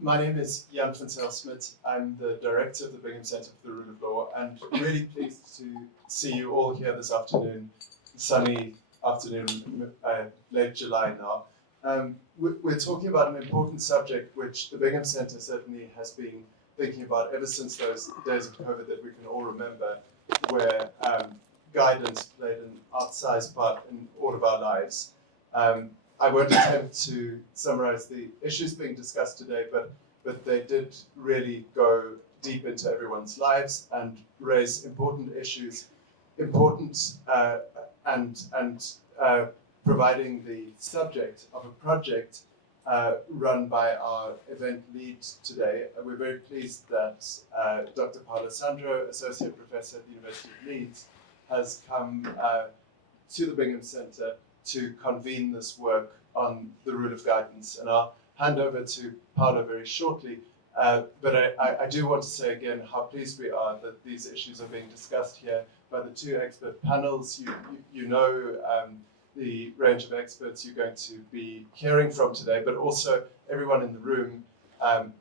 My name is Jan van Zijl-Smit. I'm the director of the Bingham Centre for the Rule of Law, and really pleased to see you all here this afternoon, sunny afternoon, late July now. We're talking about an important subject which the Bingham Centre certainly has been thinking about ever since those days of COVID that we can all remember, where guidance played an outsized part in all of our lives. I won't attempt to summarize the issues being discussed today, but they did really go deep into everyone's lives and raise important issues, providing the subject of a project run by our event lead today. We're very pleased that Dr. Paolo Sandro, Associate Professor at the University of Leeds, has come to the Bingham Centre to convene this work on the rule of guidance. And I'll hand over to Paolo very shortly, but I do want to say again how pleased we are that these issues are being discussed here by the two expert panels. You know the range of experts you're going to be hearing from today, but also everyone in the room.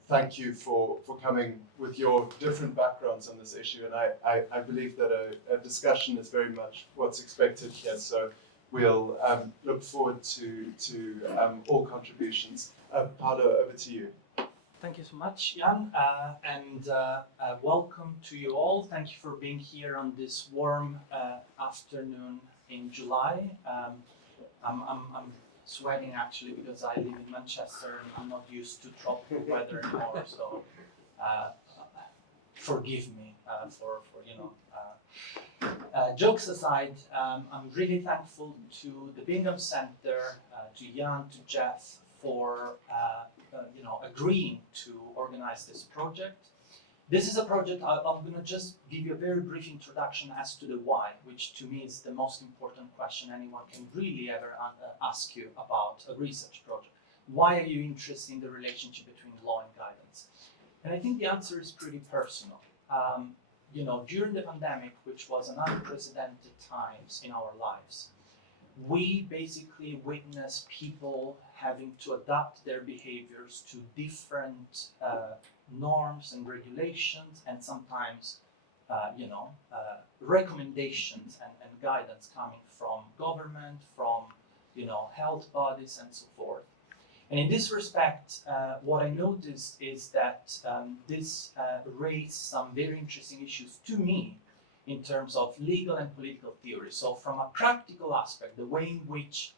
Thank you for coming with your different backgrounds on this issue, and I believe that a discussion is very much what's expected here. So we'll look forward to all contributions. Paolo, over to you. Thank you so much, Jan, and welcome to you all. Thank you for being here on this warm afternoon in July. I'm sweating actually because I live in Manchester and I'm not used to tropical weather anymore. So forgive me for jokes aside. I'm really thankful to the Bingham Centre, to Jan, to Jeff for agreeing to organize this project. This is a project, I'm going to just give you a very brief introduction as to the why, which to me is the most important question anyone can really ever ask you about a research project. Why are you interested in the relationship between law and guidance? And I think the answer is pretty personal. During the pandemic, which was an unprecedented times in our lives, we basically witnessed people having to adapt their behaviors to different norms and regulations, and sometimes, recommendations and guidance coming from government, from, health bodies, and so forth. And in this respect, what I noticed is that this raised some very interesting issues to me in terms of legal and political theory. So from a practical aspect, the way in which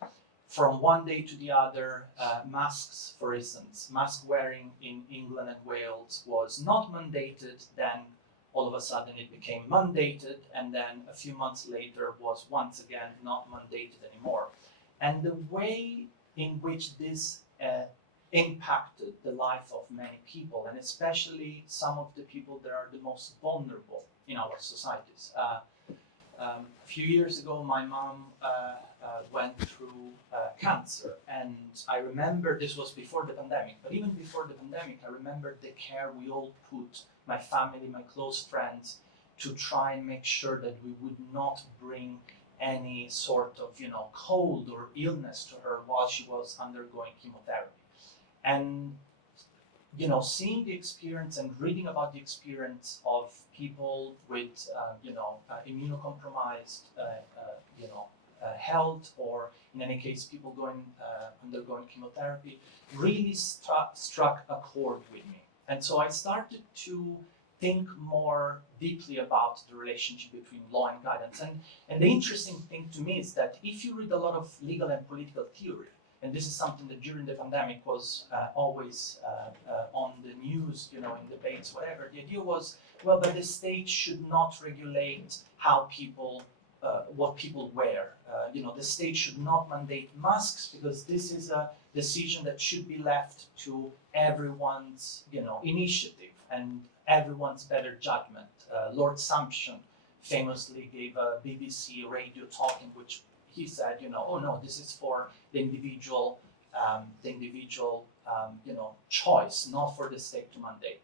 from one day to the other, masks, for instance, mask wearing in England and Wales was not mandated, then all of a sudden it became mandated, and then a few months later was once again not mandated anymore. And the way in which this impacted the life of many people, and especially some of the people that are the most vulnerable in our societies. A few years ago, my mom went through cancer, and I remember, this was before the pandemic, but even before the pandemic, I remember the care we all put, my family, my close friends, to try and make sure that we would not bring any sort of, cold or illness to her while she was undergoing chemotherapy. And, seeing the experience and reading about the experience of people with, immunocompromised, health, or in any case, people undergoing chemotherapy, really struck a chord with me. And so I started to think more deeply about the relationship between law and guidance. And the interesting thing to me is that if you read a lot of legal and political theory, and this is something that during the pandemic was always on the news, in debates, whatever, the idea was, well, but the state should not regulate how people, what people wear. The state should not mandate masks because this is a decision that should be left to everyone's, initiative and everyone's better judgment. Lord Sumption famously gave a BBC radio talk in which he said, oh no, this is for the individual, choice, not for the state to mandate.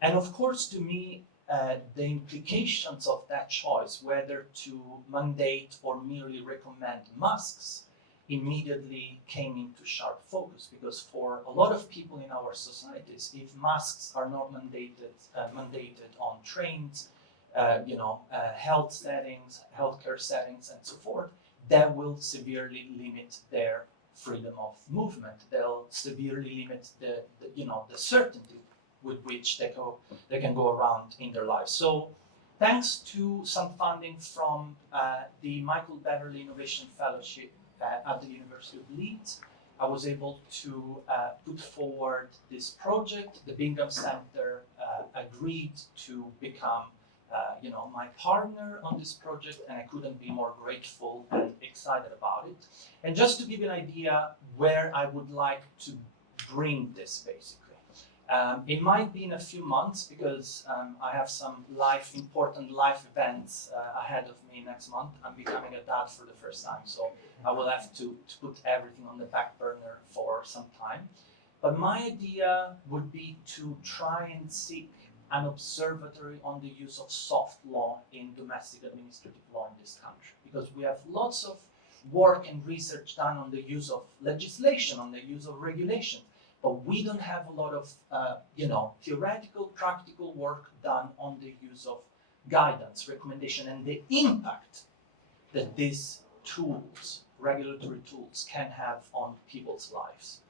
And of course, to me, the implications of that choice, whether to mandate or merely recommend masks, immediately came into sharp focus, because for a lot of people in our societies, if masks are not mandated on trains, health settings, healthcare settings, and so forth, that will severely limit their freedom of movement. They'll severely limit the certainty with which they can go around in their lives. So, thanks to some funding from the Michael Beverly Innovation Fellowship at the University of Leeds, I was able to put forward this project. The Bingham Center agreed to become my partner on this project, and I couldn't be more grateful and excited about it. And just to give you an idea where I would like to bring this, basically. It might be in a few months, because I have some important life events ahead of me next month. I'm becoming a dad for the first time, so I will have to put everything on the back burner for some time. But my idea would be to try and seek an observatory on the use of soft law in domestic administrative law in this country, because we have lots of work and research done on the use of legislation, on the use of regulation, but we don't have a lot of theoretical, practical work done on the use of guidance, recommendation, and the impact that these tools, regulatory tools, can have on people's lives.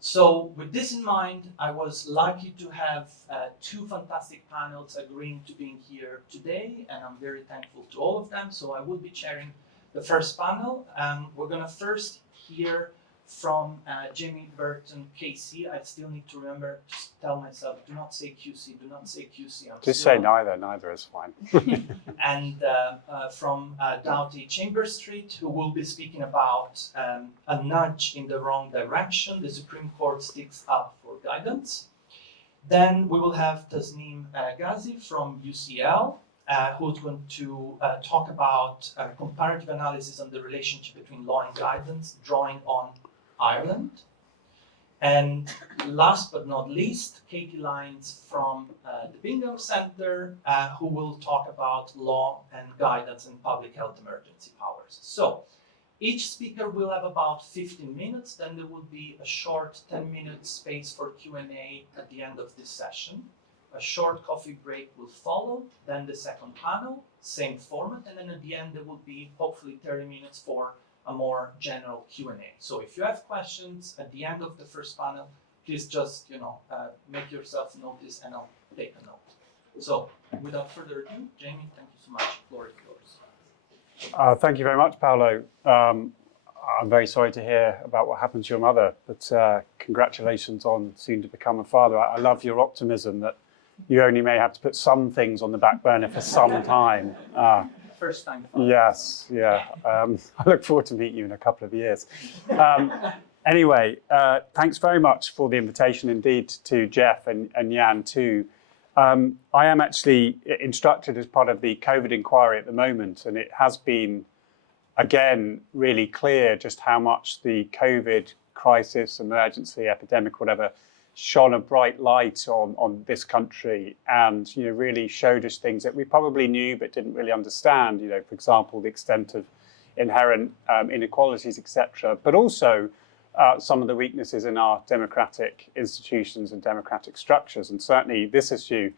So with this in mind, I was lucky to have two fantastic panels agreeing to being here today, and I'm very thankful to all of them. So I will be chairing the first panel. We're going to first hear from Jamie Burton KC. I still need to remember to tell myself, do not say QC, do not say QC. Just say neither is fine. And from Doughty Chambers Street, who will be speaking about a nudge in the wrong direction. The Supreme Court sticks up for guidance. Then we will have Tasneem Ghazi from UCL, who's going to talk about comparative analysis on the relationship between law and guidance, drawing on Ireland. And last but not least, Katie Lyons from the Bingham Center, who will talk about law and guidance and public health emergency powers. So each speaker will have about 15 minutes, then there will be a short 10-minute space for Q&A at the end of this session. A short coffee break will follow, then the second panel, same format, and then at the end there will be hopefully 30 minutes for a more general Q&A. So if you have questions at the end of the first panel, please just make yourself notice and I'll take a note. So without further ado, Jamie, thank you so much. The floor is yours. Thank you very much, Paolo. I'm very sorry to hear about what happened to your mother, but congratulations on soon to become a father. I love your optimism that you only may have to put some things on the back burner for some time. First time. Yes, yeah. I look forward to meeting you in a couple of years. Anyway, thanks very much for the invitation, indeed, to Jeff and Jan too. I am actually instructed as part of the COVID inquiry at the moment, and it has been, again, really clear just how much the COVID crisis, emergency, epidemic, whatever, shone a bright light on this country and really showed us things that we probably knew but didn't really understand, for example, the extent of inherent inequalities, etc., but also some of the weaknesses in our democratic institutions and democratic structures. And certainly this issue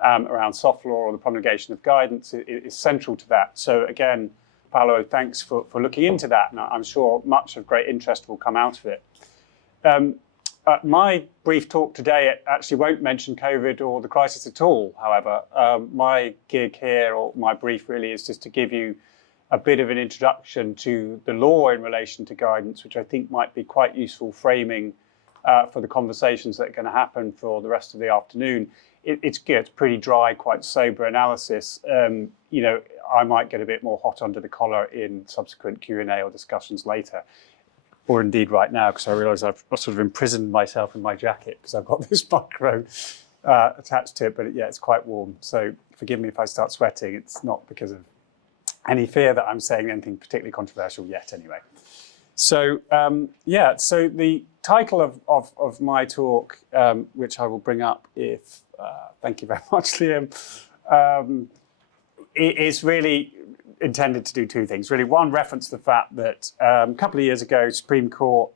around soft law or the promulgation of guidance is central to that. So again, Paolo, thanks for looking into that, and I'm sure much of great interest will come out of it. My brief talk today actually won't mention COVID or the crisis at all, however. My gig here, or my brief really, is just to give you a bit of an introduction to the law in relation to guidance, which I think might be quite useful framing for the conversations that are going to happen for the rest of the afternoon. It's good, it's pretty dry, quite sober analysis. I might get a bit more hot under the collar in subsequent Q&A or discussions later. Or indeed right now, because I realise I've sort of imprisoned myself in my jacket because I've got this microphone attached to it, but yeah, it's quite warm. So forgive me if I start sweating. It's not because of any fear that I'm saying anything particularly controversial yet anyway. So so the title of my talk, which I will bring up if, thank you very much, Liam, is really intended to do two things. Really, one, reference the fact that a couple of years ago, Supreme Court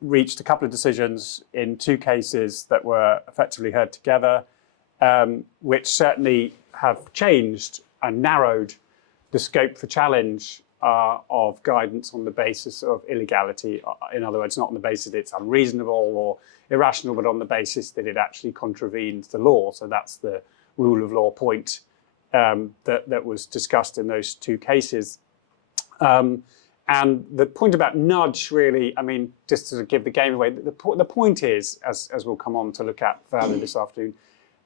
reached a couple of decisions in two cases that were effectively heard together, which certainly have changed and narrowed the scope for challenge of guidance on the basis of illegality. In other words, not on the basis that it's unreasonable or irrational, but on the basis that it actually contravenes the law. So that's the rule of law point that was discussed in those two cases. And the point about nudge, really, I mean, just to give the game away, the point is, as we'll come on to look at further this afternoon,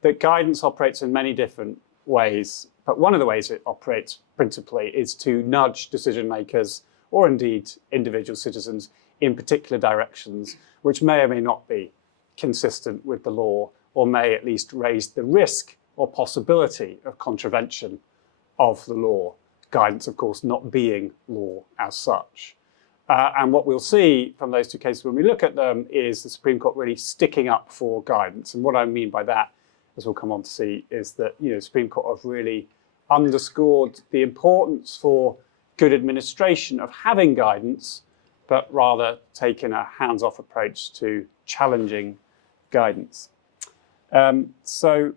that guidance operates in many different ways. But one of the ways it operates principally is to nudge decision makers, or indeed individual citizens, in particular directions, which may or may not be consistent with the law, or may at least raise the risk or possibility of contravention of the law. Guidance, of course, not being law as such. And what we'll see from those two cases when we look at them is the Supreme Court really sticking up for guidance. And what I mean by that, as we'll come on to see, is that the Supreme Court have really underscored the importance for good administration of having guidance, but rather taking a hands-off approach to challenging guidance. So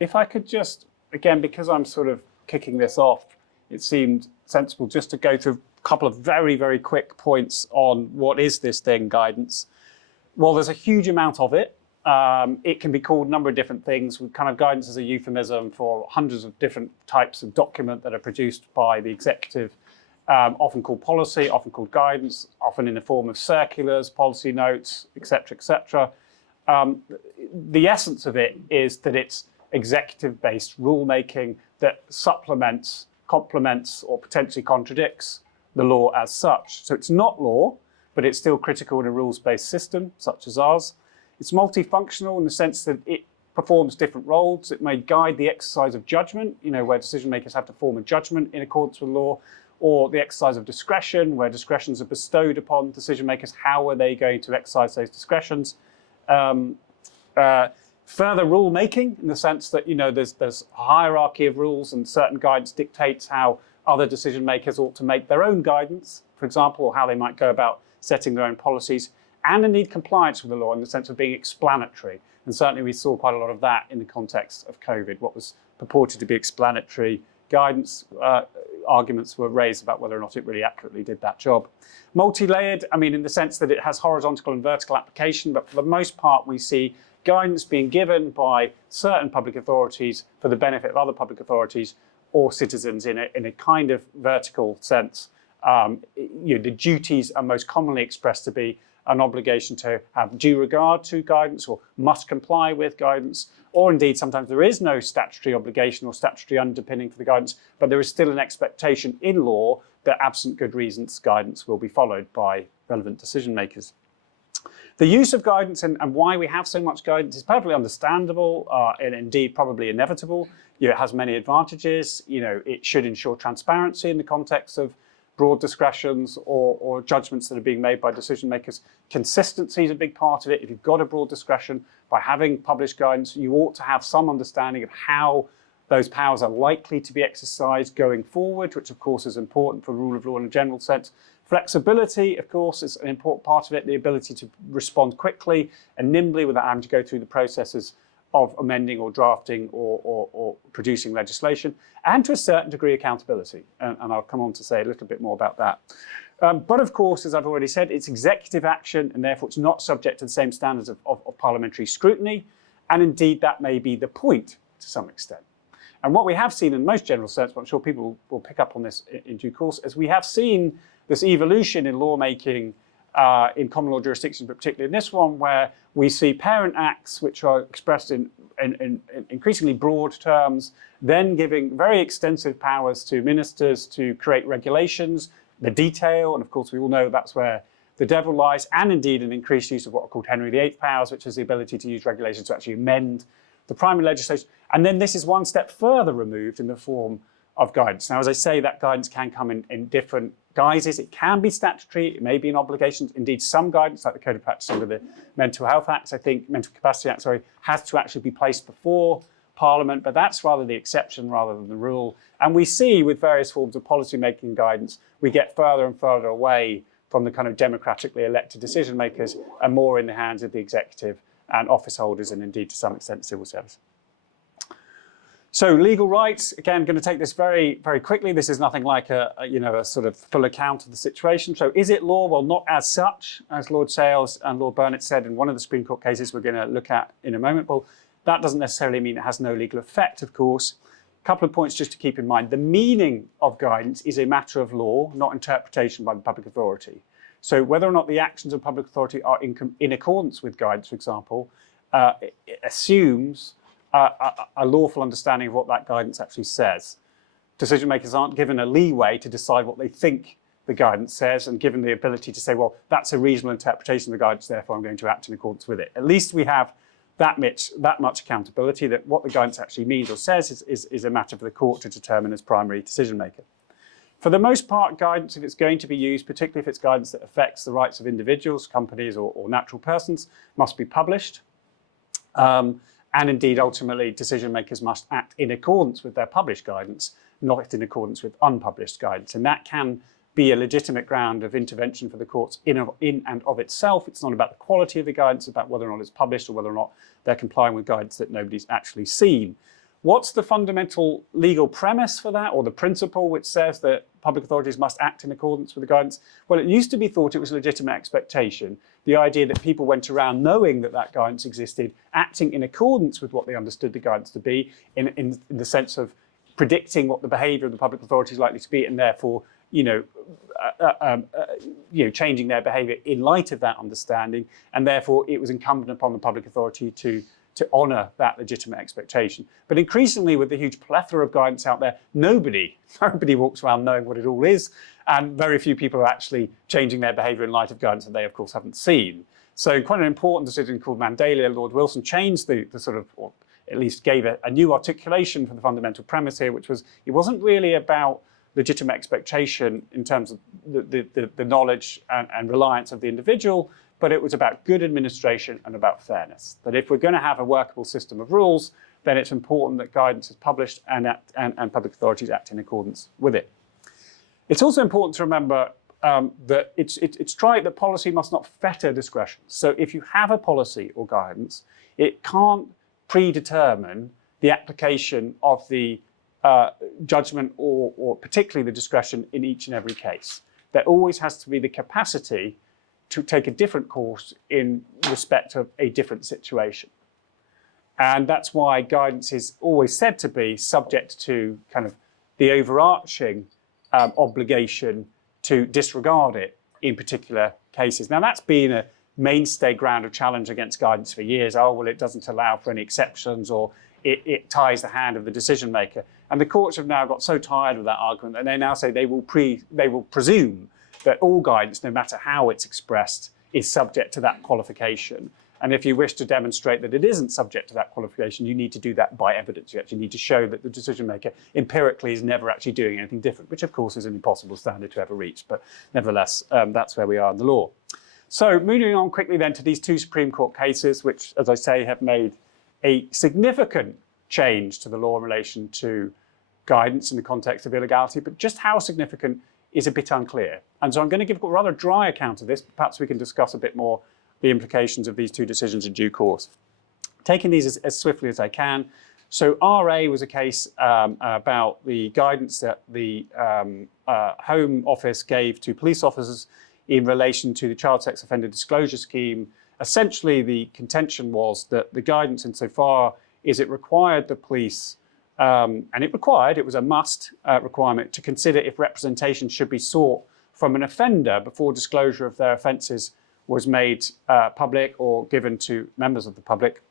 if I could just, again, because I'm sort of kicking this off, it seemed sensible just to go through a couple of very, very quick points on what is this thing, guidance. Well, there's a huge amount of it. It can be called a number of different things. Kind of guidance as a euphemism for hundreds of different types of document that are produced by the executive, often called policy, often called guidance, often in the form of circulars, policy notes, etc., etc. The essence of it is that it's executive-based rulemaking that supplements, complements, or potentially contradicts the law as such. So it's not law, but it's still critical in a rules-based system, such as ours. It's multifunctional in the sense that it performs different roles. It may guide the exercise of judgment, where decision makers have to form a judgment in accordance with law, or the exercise of discretion, where discretions are bestowed upon decision makers. How are they going to exercise those discretions? Further rulemaking, in the sense that there's a hierarchy of rules, and certain guidance dictates how other decision makers ought to make their own guidance, for example, or how they might go about setting their own policies, and indeed compliance with the law in the sense of being explanatory. And certainly we saw quite a lot of that in the context of COVID. What was purported to be explanatory guidance, arguments were raised about whether or not it really accurately did that job. Multi-layered, I mean, in the sense that it has horizontal and vertical application, but for the most part we see guidance being given by certain public authorities for the benefit of other public authorities or citizens in a kind of vertical sense. The duties are most commonly expressed to be an obligation to have due regard to guidance or must comply with guidance, or indeed sometimes there is no statutory obligation or statutory underpinning for the guidance, but there is still an expectation in law that absent good reasons, guidance will be followed by relevant decision makers. The use of guidance and why we have so much guidance is perfectly understandable and indeed probably inevitable. It has many advantages. It should ensure transparency in the context of broad discretions or judgments that are being made by decision makers. Consistency is a big part of it. If you've got a broad discretion, by having published guidance, you ought to have some understanding of how those powers are likely to be exercised going forward, which of course is important for rule of law in a general sense. Flexibility, of course, is an important part of it, the ability to respond quickly and nimbly without having to go through the processes of amending or drafting or producing legislation, and to a certain degree accountability. And I'll come on to say a little bit more about that. But of course, as I've already said, it's executive action, and therefore it's not subject to the same standards of parliamentary scrutiny. And indeed, that may be the point to some extent. And what we have seen in most general sense, but I'm sure people will pick up on this in due course, is we have seen this evolution in lawmaking in common law jurisdictions, but particularly in this one, where we see parent acts which are expressed in increasingly broad terms, then giving very extensive powers to ministers to create regulations, the detail, and of course we all know that's where the devil lies, and indeed an increased use of what are called Henry VIII powers, which is the ability to use regulations to actually amend the primary legislation. And then this is one step further removed in the form of guidance. Now, as I say, that guidance can come in different guises. It can be statutory, it may be an obligation. Indeed, some guidance, like the Code of Practice under the Mental Health Act, Mental Capacity Act, has to actually be placed before Parliament, but that's rather the exception rather than the rule. And we see with various forms of policy-making guidance, we get further and further away from the kind of democratically elected decision makers and more in the hands of the executive and office holders, and indeed to some extent civil service. So legal rights, again, going to take this very, very quickly. This is nothing like a sort of full account of the situation. So is it law? Well, not as such, as Lord Sales and Lord Burnett said in one of the Supreme Court cases we're going to look at in a moment. Well, that doesn't necessarily mean it has no legal effect, of course. A couple of points just to keep in mind. The meaning of guidance is a matter of law, not interpretation by the public authority. So whether or not the actions of public authority are in accordance with guidance, for example, it assumes a lawful understanding of what that guidance actually says. Decision makers aren't given a leeway to decide what they think the guidance says and given the ability to say, well, that's a reasonable interpretation of the guidance, therefore I'm going to act in accordance with it. At least we have that much accountability that what the guidance actually means or says is a matter for the court to determine as primary decision maker. For the most part, guidance, if it's going to be used, particularly if it's guidance that affects the rights of individuals, companies or natural persons, must be published. And indeed, ultimately, decision makers must act in accordance with their published guidance, not in accordance with unpublished guidance. And that can be a legitimate ground of intervention for the courts in and of itself. It's not about the quality of the guidance, it's about whether or not it's published or whether or not they're complying with guidance that nobody's actually seen. What's the fundamental legal premise for that, or the principle which says that public authorities must act in accordance with the guidance? Well, it used to be thought it was a legitimate expectation. The idea that people went around knowing that that guidance existed, acting in accordance with what they understood the guidance to be, in the sense of predicting what the behaviour of the public authority is likely to be, and therefore, changing their behaviour in light of that understanding, and therefore it was incumbent upon the public authority to honour that legitimate expectation. But increasingly, with the huge plethora of guidance out there, nobody walks around knowing what it all is, and very few people are actually changing their behaviour in light of guidance that they, of course, haven't seen. So quite an important decision called Mandalia, Lord Wilson changed the sort of, or at least gave a new articulation for the fundamental premise here, which was it wasn't really about legitimate expectation in terms of the knowledge and reliance of the individual, but it was about good administration and about fairness. That if we're going to have a workable system of rules, then it's important that guidance is published and public authorities act in accordance with it. It's also important to remember that it's trite that policy must not fetter discretion. So if you have a policy or guidance, it can't predetermine the application of the judgment or particularly the discretion in each and every case. There always has to be the capacity to take a different course in respect of a different situation. And that's why guidance is always said to be subject to kind of the overarching obligation to disregard it in particular cases. Now that's been a mainstay ground of challenge against guidance for years. Oh, well, it doesn't allow for any exceptions, or it ties the hand of the decision maker. And the courts have now got so tired of that argument that they now say they will presume that all guidance, no matter how it's expressed, is subject to that qualification. And if you wish to demonstrate that it isn't subject to that qualification, you need to do that by evidence. You actually need to show that the decision maker empirically is never actually doing anything different, which of course is an impossible standard to ever reach. But nevertheless, that's where we are in the law. So moving on quickly then to these two Supreme Court cases, which, as I say, have made a significant change to the law in relation to guidance in the context of illegality, but just how significant is a bit unclear. And so I'm going to give a rather dry account of this. Perhaps we can discuss a bit more the implications of these two decisions in due course. Taking these as swiftly as I can. So RA was a case about the guidance that the Home Office gave to police officers in relation to the child sex offender disclosure scheme. Essentially, the contention was that the guidance insofar is it required the police, and it was a must requirement to consider if representation should be sought from an offender before disclosure of their offences was made public or given to members of the public,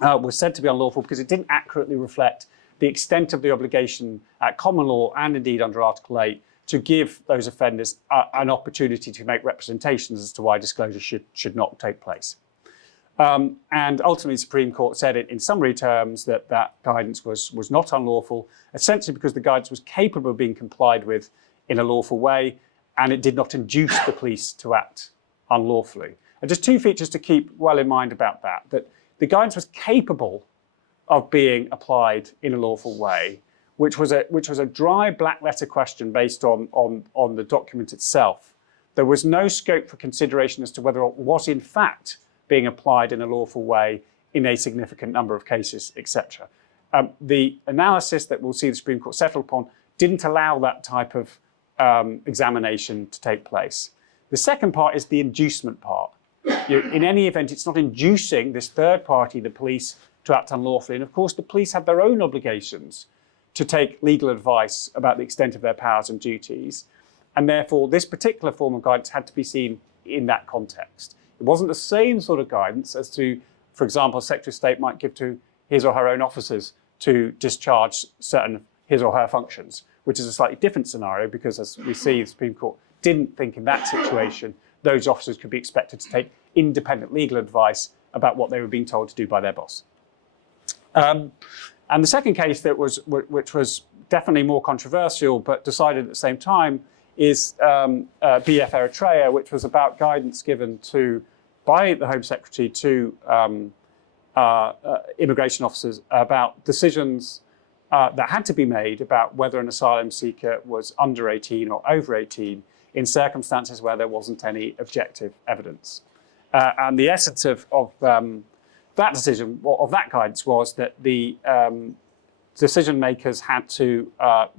was said to be unlawful because it didn't accurately reflect the extent of the obligation at common law and indeed under Article 8 to give those offenders an opportunity to make representations as to why disclosure should not take place. And ultimately, the Supreme Court said it in summary terms that that guidance was not unlawful, essentially because the guidance was capable of being complied with in a lawful way, and it did not induce the police to act unlawfully. And just two features to keep well in mind about that the guidance was capable of being applied in a lawful way, which was a dry black letter question based on the document itself. There was no scope for consideration as to whether it was in fact being applied in a lawful way in a significant number of cases, etc. The analysis that we'll see the Supreme Court settle upon didn't allow that type of examination to take place. The second part is the inducement part. In any event, it's not inducing this third party, the police, to act unlawfully. And of course, the police have their own obligations to take legal advice about the extent of their powers and duties. And therefore, this particular form of guidance had to be seen in that context. It wasn't the same sort of guidance as to, for example, a Secretary of State might give to his or her own officers to discharge certain his or her functions, which is a slightly different scenario because, as we see, the Supreme Court didn't think in that situation those officers could be expected to take independent legal advice about what they were being told to do by their boss. And the second case which was definitely more controversial but decided at the same time is BF Eritrea, which was about guidance given by the Home Secretary to immigration officers about decisions that had to be made about whether an asylum seeker was under 18 or over 18 in circumstances where there wasn't any objective evidence. And the essence of that decision, of that guidance, was that the decision makers had to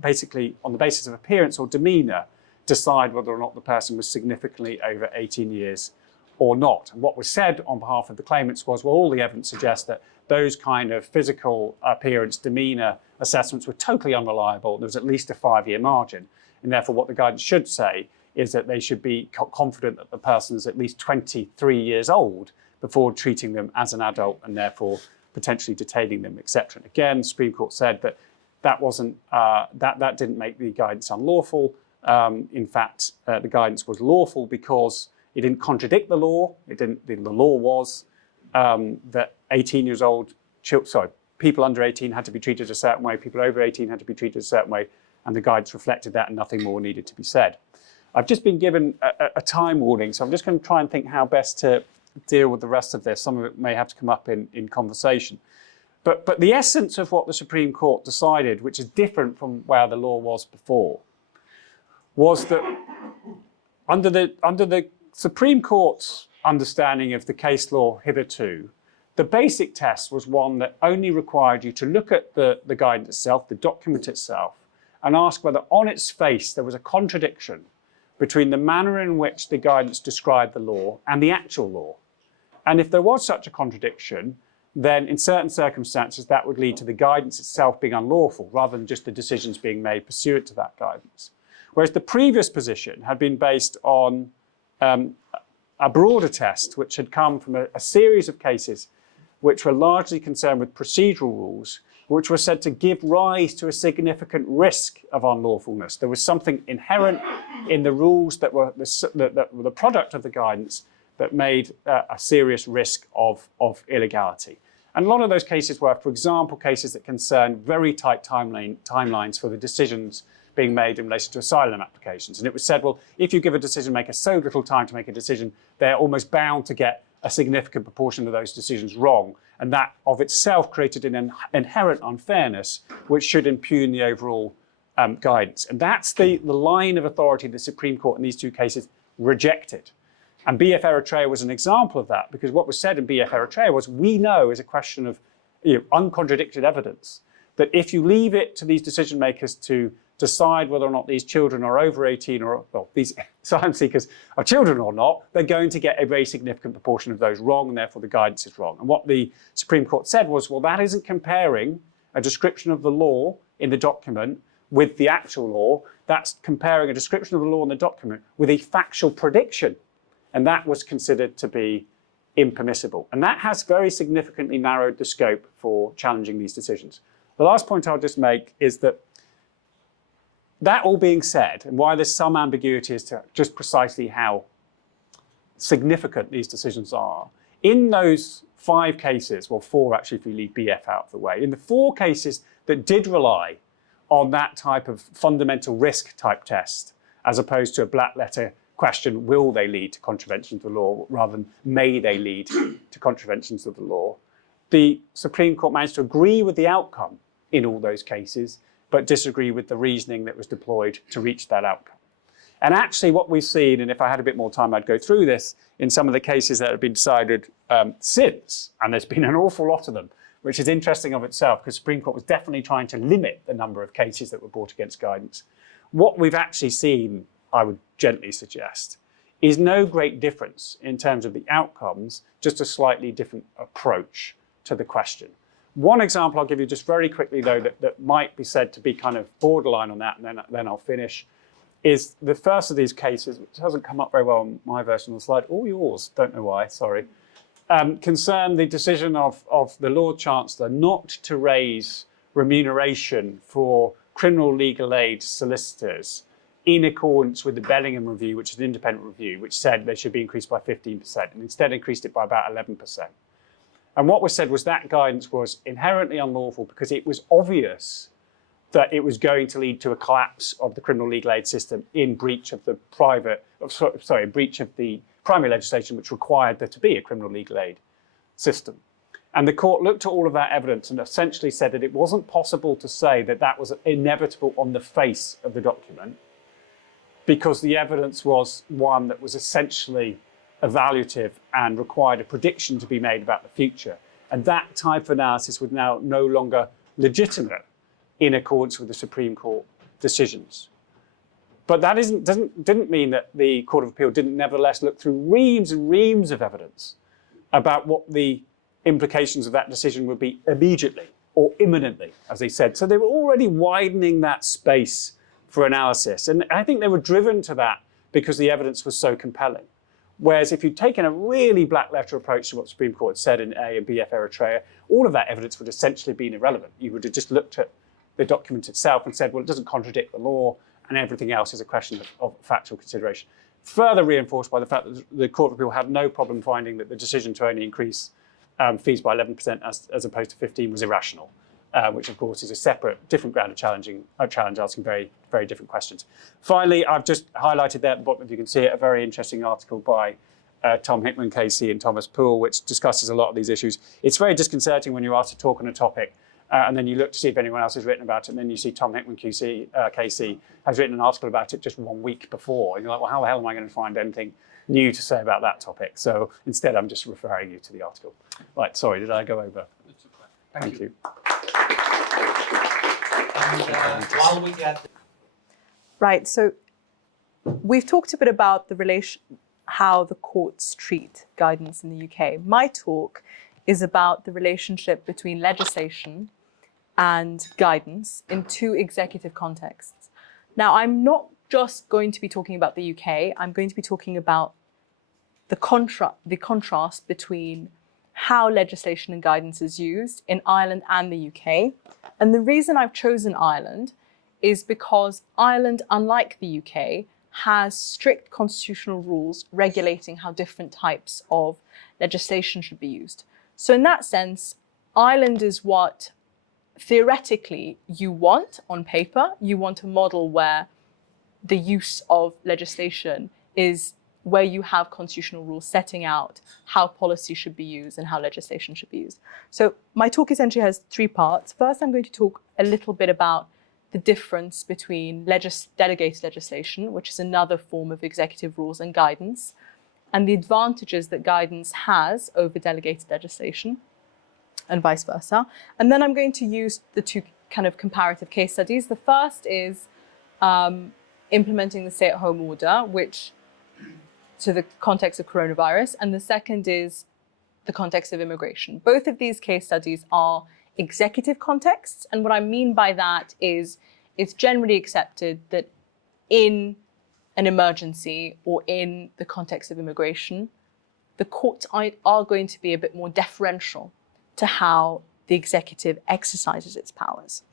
basically, on the basis of appearance or demeanour, decide whether or not the person was significantly over 18 years or not. And what was said on behalf of the claimants was, well, all the evidence suggests that those kind of physical appearance, demeanour assessments were totally unreliable. There was at least a 5-year margin. And therefore, what the guidance should say is that they should be confident that the person is at least 23 years old before treating them as an adult and therefore potentially detaining them, etc. Again, the Supreme Court said that that didn't make the guidance unlawful. In fact, the guidance was lawful because it didn't contradict the law. The law was that 18 years old, people under 18 had to be treated a certain way, people over 18 had to be treated a certain way, and the guidance reflected that and nothing more needed to be said. I've just been given a time warning, so I'm just going to try and think how best to deal with the rest of this. Some of it may have to come up in conversation. But the essence of what the Supreme Court decided, which is different from where the law was before, was that under the Supreme Court's understanding of the case law hitherto, the basic test was one that only required you to look at the guidance itself, the document itself, and ask whether on its face there was a contradiction between the manner in which the guidance described the law and the actual law. And if there was such a contradiction, then in certain circumstances that would lead to the guidance itself being unlawful rather than just the decisions being made pursuant to that guidance. Whereas the previous position had been based on a broader test which had come from a series of cases which were largely concerned with procedural rules, which were said to give rise to a significant risk of unlawfulness. There was something inherent in the rules that were the product of the guidance that made a serious risk of illegality. And a lot of those cases were, for example, cases that concern very tight timelines for the decisions being made in relation to asylum applications. And it was said, well, if you give a decision maker so little time to make a decision, they're almost bound to get a significant proportion of those decisions wrong. And that of itself created an inherent unfairness, which should impugn the overall guidance. And that's the line of authority the Supreme Court in these two cases rejected. And BF Eritrea was an example of that, because what was said in BF Eritrea was, we know as a question of uncontradicted evidence, that if you leave it to these decision makers to decide whether or not these children are over 18 or, well, these asylum seekers are children or not, they're going to get a very significant proportion of those wrong, and therefore the guidance is wrong. And what the Supreme Court said was, well, that isn't comparing a description of the law in the document with the actual law. That's comparing a description of the law in the document with a factual prediction. And that was considered to be impermissible. And that has very significantly narrowed the scope for challenging these decisions. The last point I'll just make is that all being said, and why there's some ambiguity as to just precisely how significant these decisions are, in those 5 cases, well, 4 actually if we leave BF out of the way, in the 4 cases that did rely on that type of fundamental risk type test, as opposed to a black letter question, will they lead to contraventions of the law, rather than may they lead to contraventions of the law, the Supreme Court managed to agree with the outcome in all those cases, but disagree with the reasoning that was deployed to reach that outcome. And actually what we've seen, and if I had a bit more time, I'd go through this, in some of the cases that have been decided since, and there's been an awful lot of them, which is interesting of itself, because the Supreme Court was definitely trying to limit the number of cases that were brought against guidance. What we've actually seen, I would gently suggest, is no great difference in terms of the outcomes, just a slightly different approach to the question. One example I'll give you just very quickly, though, that might be said to be kind of borderline on that, and then I'll finish, is the first of these cases, which hasn't come up very well on my version of the slide, or yours, don't know why, sorry, concern the decision of the Lord Chancellor not to raise remuneration for criminal legal aid solicitors in accordance with the Bellingham Review, which is an independent review, which said they should be increased by 15%, and instead increased it by about 11%. And what was said was that guidance was inherently unlawful because it was obvious that it was going to lead to a collapse of the criminal legal aid system in breach of the breach of the primary legislation, which required there to be a criminal legal aid system. And the court looked at all of that evidence and essentially said that it wasn't possible to say that that was inevitable on the face of the document, because the evidence was one that was essentially evaluative and required a prediction to be made about the future. And that type of analysis was now no longer legitimate in accordance with the Supreme Court decisions. But that didn't mean that the Court of Appeal didn't nevertheless look through reams and reams of evidence about what the implications of that decision would be immediately or imminently, as they said. So they were already widening that space for analysis. And I think they were driven to that because the evidence was so compelling. Whereas if you'd taken a really black letter approach to what the Supreme Court said in A and BF Eritrea, all of that evidence would essentially have been irrelevant. You would have just looked at the document itself and said, well, it doesn't contradict the law, and everything else is a question of factual consideration. Further reinforced by the fact that the Court of Appeal had no problem finding that the decision to only increase fees by 11% as opposed to 15 was irrational, which of course is a separate, different ground of challenge asking very, very different questions. Finally, I've just highlighted there at the bottom, if you can see it, a very interesting article by Tom Hickman, KC, and Thomas Poole, which discusses a lot of these issues. It's very disconcerting when you're asked to talk on a topic and then you look to see if anyone else has written about it, and then you see Tom Hickman, KC, has written an article about it just 1 week before. And you're like, well, how the hell am I going to find anything new to say about that topic? So instead, I'm just referring you to the article. Right, sorry, did I go over? It's okay. Thank you. And while we get... Right, so we've talked a bit about how the courts treat guidance in the UK. My talk is about the relationship between legislation and guidance in two executive contexts. Now, I'm not just going to be talking about the UK, I'm going to be talking about the contrast between how legislation and guidance is used in Ireland and the UK. And the reason I've chosen Ireland is because Ireland, unlike the UK, has strict constitutional rules regulating how different types of legislation should be used. So in that sense, Ireland is what theoretically you want on paper. You want a model where the use of legislation is where you have constitutional rules setting out how policy should be used and how legislation should be used. So my talk essentially has three parts. First, I'm going to talk a little bit about the difference between delegated legislation, which is another form of executive rules, and guidance, and the advantages that guidance has over delegated legislation, and vice versa. And then I'm going to use the two kind of comparative case studies. The first is implementing the stay-at-home order, which to the context of coronavirus, and the second is the context of immigration. Both of these case studies are executive contexts, and what I mean by that is it's generally accepted that in an emergency or in the context of immigration, the courts are going to be a bit more deferential to how the executive exercises its powers.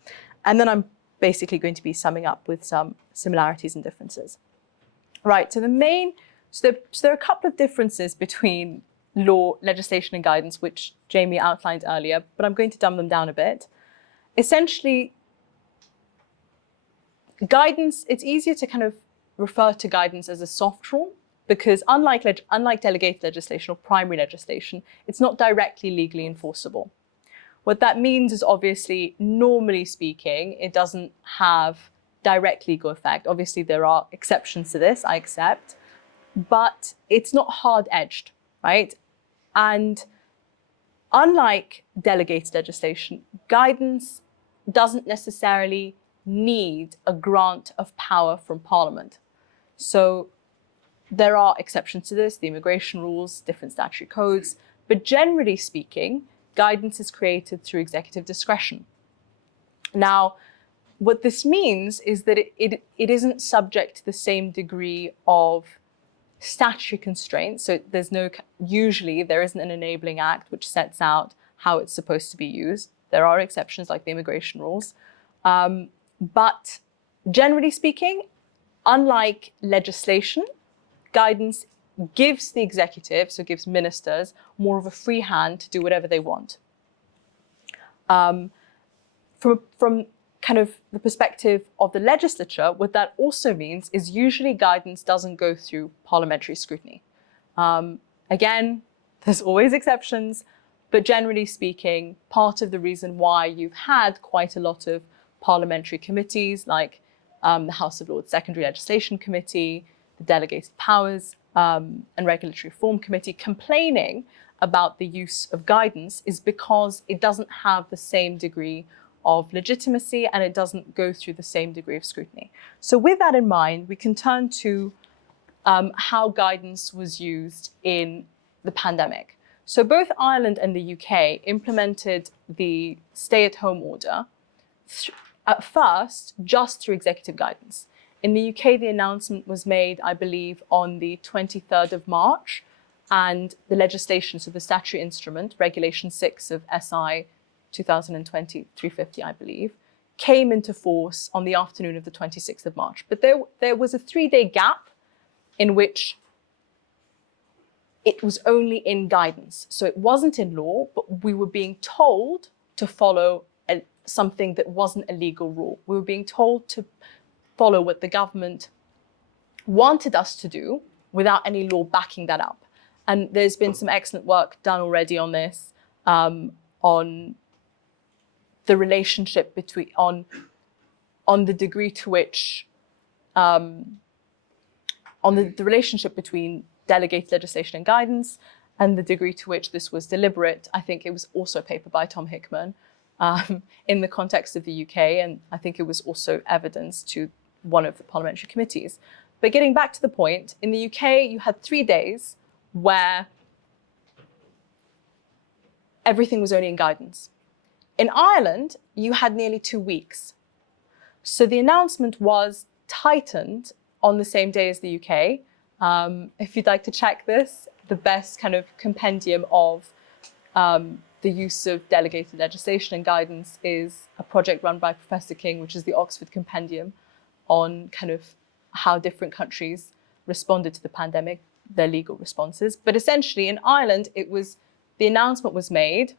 And then I'm basically going to be summing up with some similarities and differences. Right, so there are a couple of differences between law, legislation, and guidance, which Jamie outlined earlier, but I'm going to dumb them down a bit. Essentially, guidance, it's easier to kind of refer to guidance as a soft rule, because unlike delegated legislation or primary legislation, it's not directly legally enforceable. What that means is obviously, normally speaking, it doesn't have direct legal effect. Obviously, there are exceptions to this, I accept, but it's not hard-edged, right? And unlike delegated legislation, guidance doesn't necessarily need a grant of power from Parliament. So there are exceptions to this, the immigration rules, different statutory codes, but generally speaking, guidance is created through executive discretion. Now, what this means is that it isn't subject to the same degree of statutory constraints. So usually there isn't an enabling act which sets out how it's supposed to be used. There are exceptions like the immigration rules. But generally speaking, unlike legislation, guidance gives the executive, so gives ministers, more of a free hand to do whatever they want. From kind of the perspective of the legislature, what that also means is usually guidance doesn't go through parliamentary scrutiny. Again, there's always exceptions, but generally speaking, part of the reason why you've had quite a lot of parliamentary committees like the House of Lords Secondary Legislation Committee, the Delegated Powers and Regulatory Reform Committee complaining about the use of guidance is because it doesn't have the same degree of legitimacy and it doesn't go through the same degree of scrutiny. So with that in mind, we can turn to how guidance was used in the pandemic. So both Ireland and the UK implemented the stay-at-home order at first just through executive guidance. In the UK, the announcement was made, I believe, on the 23rd of March, and the legislation, so the statutory instrument, Regulation 6 of SI 2020-350, I believe, came into force on the afternoon of the 26th of March. But there was a 3-day gap in which it was only in guidance. So it wasn't in law, but we were being told to follow something that wasn't a legal rule. We were being told to follow what the government wanted us to do without any law backing that up. And there's been some excellent work done already on this, on the relationship between, on the degree to which, on the relationship between delegated legislation and guidance and the degree to which this was deliberate. I think it was also a paper by Tom Hickman in the context of the UK, and I think it was also evidence to one of the parliamentary committees. But getting back to the point, in the UK, you had 3 days where everything was only in guidance. In Ireland, you had nearly 2 weeks. So the announcement was tightened on the same day as the UK. If you'd like to check this, the best kind of compendium of the use of delegated legislation and guidance is a project run by Professor King, which is the Oxford Compendium on kind of how different countries responded to the pandemic, their legal responses. But essentially in Ireland, the announcement was made,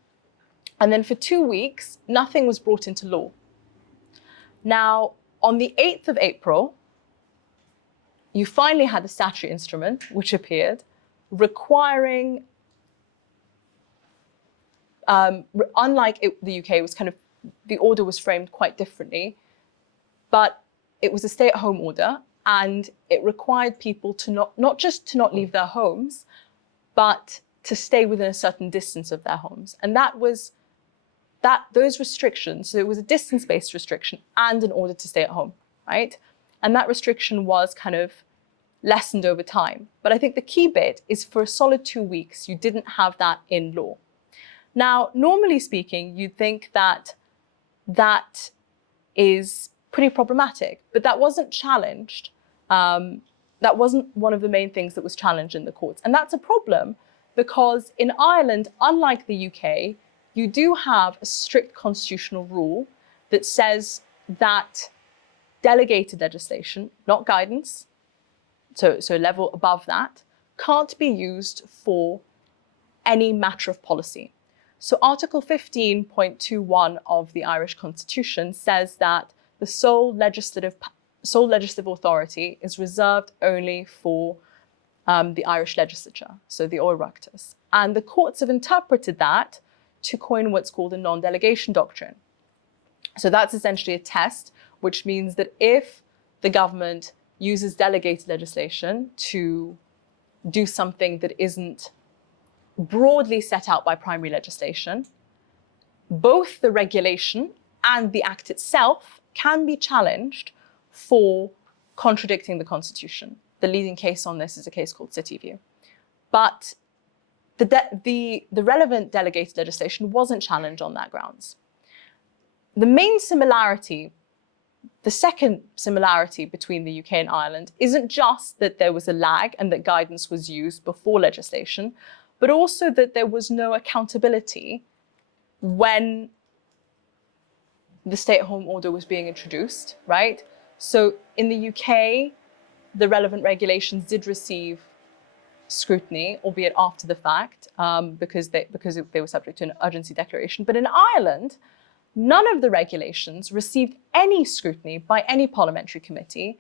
and then for 2 weeks, nothing was brought into law. Now, on the 8th of April, you finally had a statutory instrument which appeared requiring, unlike the UK, was kind of, the order was framed quite differently, but it was a stay-at-home order, and it required people to not just to not leave their homes, but to stay within a certain distance of their homes. And those restrictions, so it was a distance-based restriction and an order to stay at home, right? And that restriction was kind of lessened over time. But I think the key bit is for a solid 2 weeks, you didn't have that in law. Now, normally speaking, you'd think that that is pretty problematic, but that wasn't challenged. That wasn't one of the main things that was challenged in the courts. And that's a problem because in Ireland, unlike the UK, you do have a strict constitutional rule that says that delegated legislation, not guidance, so a level above that, can't be used for any matter of policy. So Article 15.21 of the Irish Constitution says that the sole legislative authority is reserved only for the Irish legislature, so the Oireachtas. And the courts have interpreted that to coin what's called a non-delegation doctrine. So that's essentially a test, which means that if the government uses delegated legislation to do something that isn't broadly set out by primary legislation, both the regulation and the act itself can be challenged for contradicting the Constitution. The leading case on this is a case called City View. But the relevant delegated legislation wasn't challenged on that grounds. The main similarity, the second similarity between the UK and Ireland isn't just that there was a lag and that guidance was used before legislation, but also that there was no accountability when the stay-at-home order was being introduced, right? So in the UK, the relevant regulations did receive scrutiny, albeit after the fact, because they were subject to an urgency declaration. But in Ireland, none of the regulations received any scrutiny by any parliamentary committee.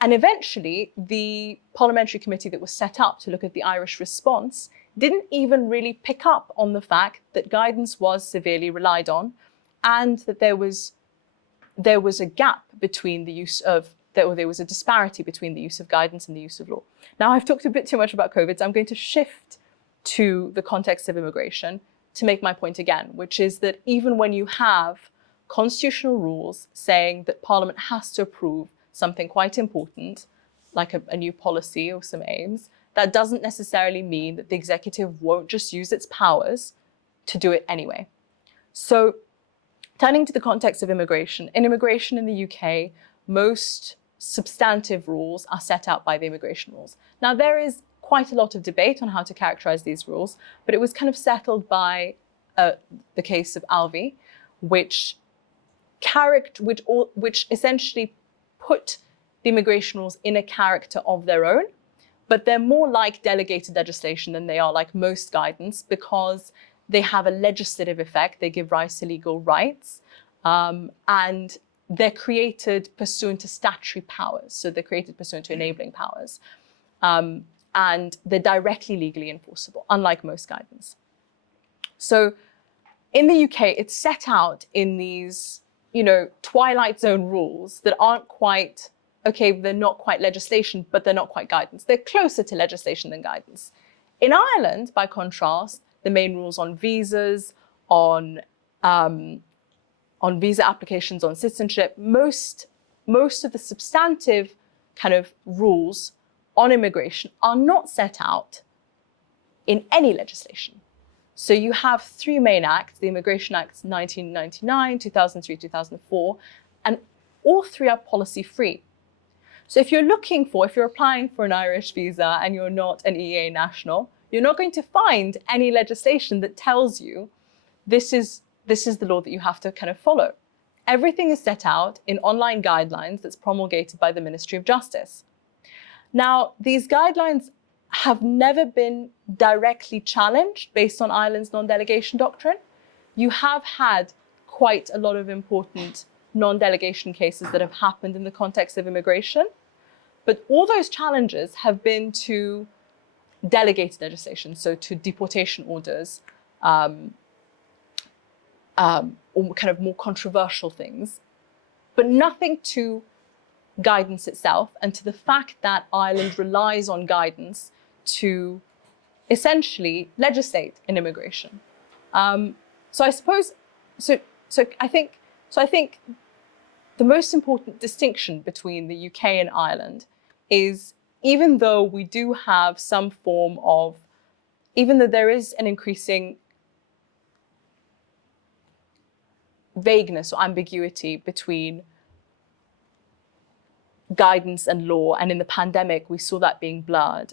And eventually, the parliamentary committee that was set up to look at the Irish response didn't even really pick up on the fact that guidance was severely relied on, and that there was a gap between the use of, there was a disparity between the use of guidance and the use of law. Now, I've talked a bit too much about COVID, so I'm going to shift to the context of immigration to make my point again, which is that even when you have constitutional rules saying that Parliament has to approve something quite important, like a new policy or some aims, that doesn't necessarily mean that the executive won't just use its powers to do it anyway. So turning to the context of immigration, in immigration in the UK, most substantive rules are set out by the immigration rules. Now, there is quite a lot of debate on how to characterize these rules, but it was kind of settled by the case of Alvey, which essentially put the immigration rules in a character of their own, but they're more like delegated legislation than they are like most guidance, because they have a legislative effect. They give rise to legal rights, and they're created pursuant to statutory powers. So they're created pursuant to enabling powers. And they're directly legally enforceable, unlike most guidance. So in the UK, it's set out in these, twilight zone rules that aren't quite, okay, they're not quite legislation, but they're not quite guidance. They're closer to legislation than guidance. In Ireland, by contrast, the main rules on visas, on visa applications, on citizenship, most of the substantive kind of rules on immigration are not set out in any legislation. So you have three main acts, the Immigration Acts 1999, 2003, 2004, and all three are policy free. So if you're applying for an Irish visa and you're not an EEA national, you're not going to find any legislation that tells you this is the law that you have to kind of follow. Everything is set out in online guidelines that's promulgated by the Ministry of Justice. Now, these guidelines have never been directly challenged based on Ireland's non-delegation doctrine. You have had quite a lot of important non-delegation cases that have happened in the context of immigration, but all those challenges have been to delegated legislation, so to deportation orders, or kind of more controversial things, but nothing to guidance itself and to the fact that Ireland relies on guidance to essentially legislate in immigration. So I think the most important distinction between the UK and Ireland is, even though we do have some form of, even though there is an increasing vagueness or ambiguity between guidance and law, and in the pandemic we saw that being blurred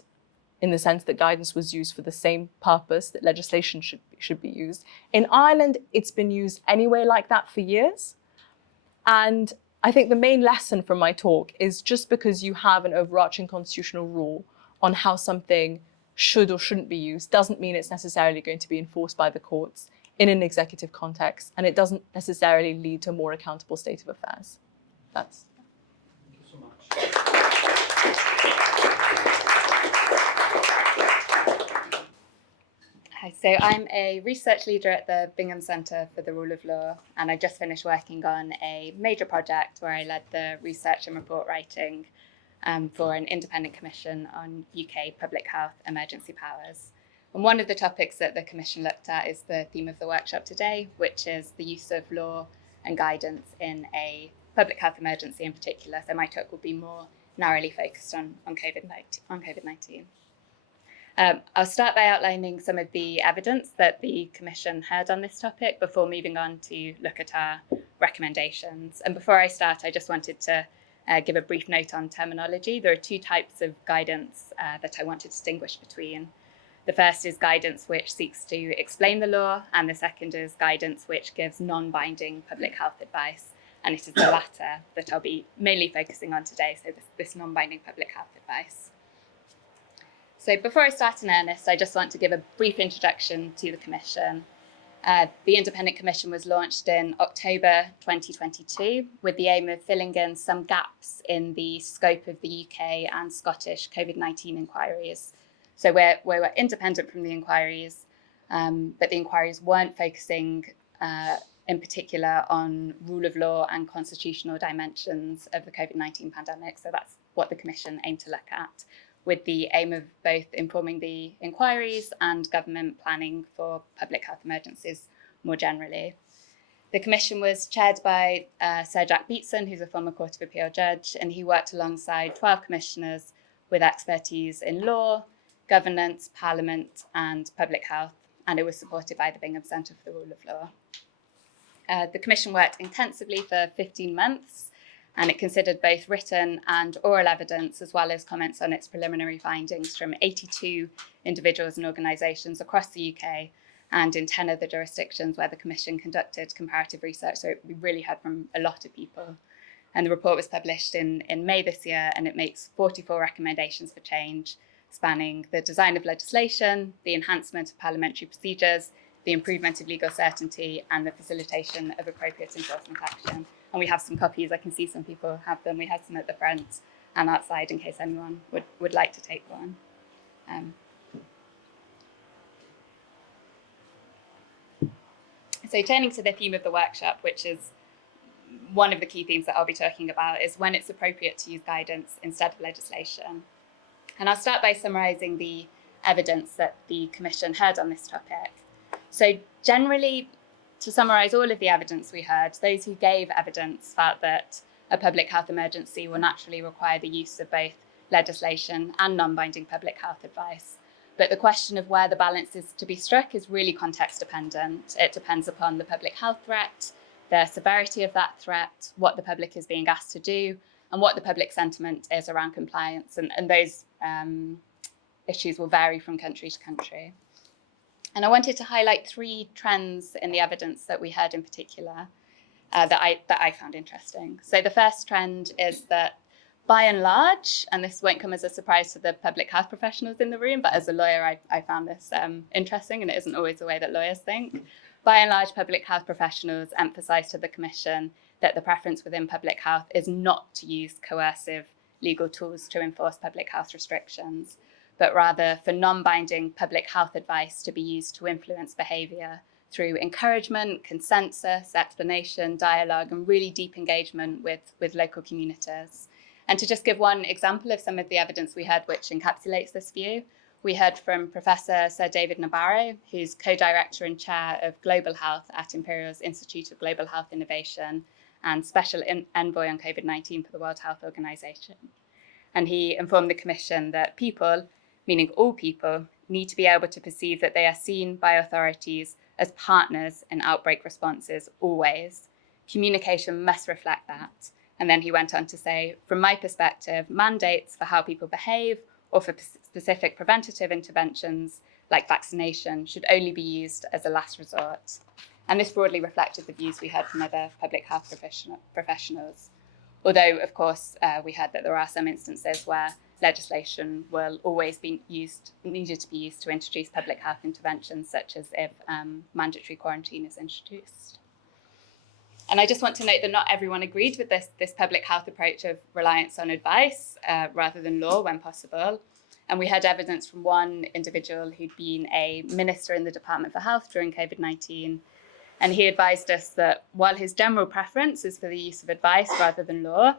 in the sense that guidance was used for the same purpose that legislation should be used. In Ireland, it's been used anyway like that for years. And I think the main lesson from my talk is, just because you have an overarching constitutional rule on how something should or shouldn't be used doesn't mean it's necessarily going to be enforced by the courts in an executive context, and it doesn't necessarily lead to a more accountable state of affairs. That's. Thank you so much. Hi, so I'm a research leader at the Bingham Centre for the Rule of Law, and I just finished working on a major project where I led the research and report writing for an independent commission on UK public health emergency powers. And one of the topics that the commission looked at is the theme of the workshop today, which is the use of law and guidance in a public health emergency in particular. So my talk will be more narrowly focused on COVID-19. I'll start by outlining some of the evidence that the Commission heard on this topic before moving on to look at our recommendations. And before I start, I just wanted to give a brief note on terminology. There are two types of guidance that I want to distinguish between. The first is guidance which seeks to explain the law, and the second is guidance which gives non-binding public health advice. And it is the latter that I'll be mainly focusing on today, so this non-binding public health advice. So before I start in earnest, I just want to give a brief introduction to the Commission. The Independent Commission was launched in October 2022 with the aim of filling in some gaps in the scope of the UK and Scottish COVID-19 inquiries. So we're independent from the inquiries, but the inquiries weren't focusing in particular on rule of law and constitutional dimensions of the COVID-19 pandemic. So that's what the Commission aimed to look at, with the aim of both informing the inquiries and government planning for public health emergencies more generally. The Commission was chaired by Sir Jack Beatson, who's a former Court of Appeal judge, and he worked alongside 12 commissioners with expertise in law, governance, parliament, and public health, and it was supported by the Bingham Centre for the Rule of Law. The Commission worked intensively for 15 months, and it considered both written and oral evidence, as well as comments on its preliminary findings from 82 individuals and organisations across the UK and in 10 of the jurisdictions where the Commission conducted comparative research. So we really heard from a lot of people. And the report was published in May this year, and it makes 44 recommendations for change, spanning the design of legislation, the enhancement of parliamentary procedures, the improvement of legal certainty, and the facilitation of appropriate enforcement action. And we have some copies. I can see some people have them. We have some at the front and outside in case anyone would like to take one. So turning to the theme of the workshop, which is one of the key themes that I'll be talking about, is when it's appropriate to use guidance instead of legislation. And I'll start by summarising the evidence that the Commission heard on this topic. So generally, to summarise all of the evidence we heard, those who gave evidence felt that a public health emergency will naturally require the use of both legislation and non-binding public health advice. But the question of where the balance is to be struck is really context dependent. It depends upon the public health threat, the severity of that threat, what the public is being asked to do, and what the public sentiment is around compliance. And those issues will vary from country to country. And I wanted to highlight three trends in the evidence that we heard in particular that I found interesting. So the first trend is that by and large, and this won't come as a surprise to the public health professionals in the room, but as a lawyer, I found this interesting, and it isn't always the way that lawyers think. By and large, public health professionals emphasised to the Commission that the preference within public health is not to use coercive legal tools to enforce public health restrictions, but rather for non-binding public health advice to be used to influence behaviour through encouragement, consensus, explanation, dialogue, and really deep engagement with local communities. And to just give one example of some of the evidence we heard which encapsulates this view, we heard from Professor Sir David Nabarro, who's co-director and chair of Global Health at Imperial's Institute of Global Health Innovation and Special Envoy on COVID-19 for the World Health Organization. And he informed the Commission that people, meaning all people, need to be able to perceive that they are seen by authorities as partners in outbreak responses always. Communication must reflect that. And then he went on to say, from my perspective, mandates for how people behave or for specific preventative interventions like vaccination should only be used as a last resort. And this broadly reflected the views we heard from other public health professionals. Although, of course, we heard that there are some instances where legislation will always be needed to be used to introduce public health interventions, such as if mandatory quarantine is introduced. And I just want to note that not everyone agreed with this public health approach of reliance on advice rather than law when possible. And we had evidence from one individual who'd been a minister in the Department for Health during COVID-19. And he advised us that while his general preference is for the use of advice rather than law,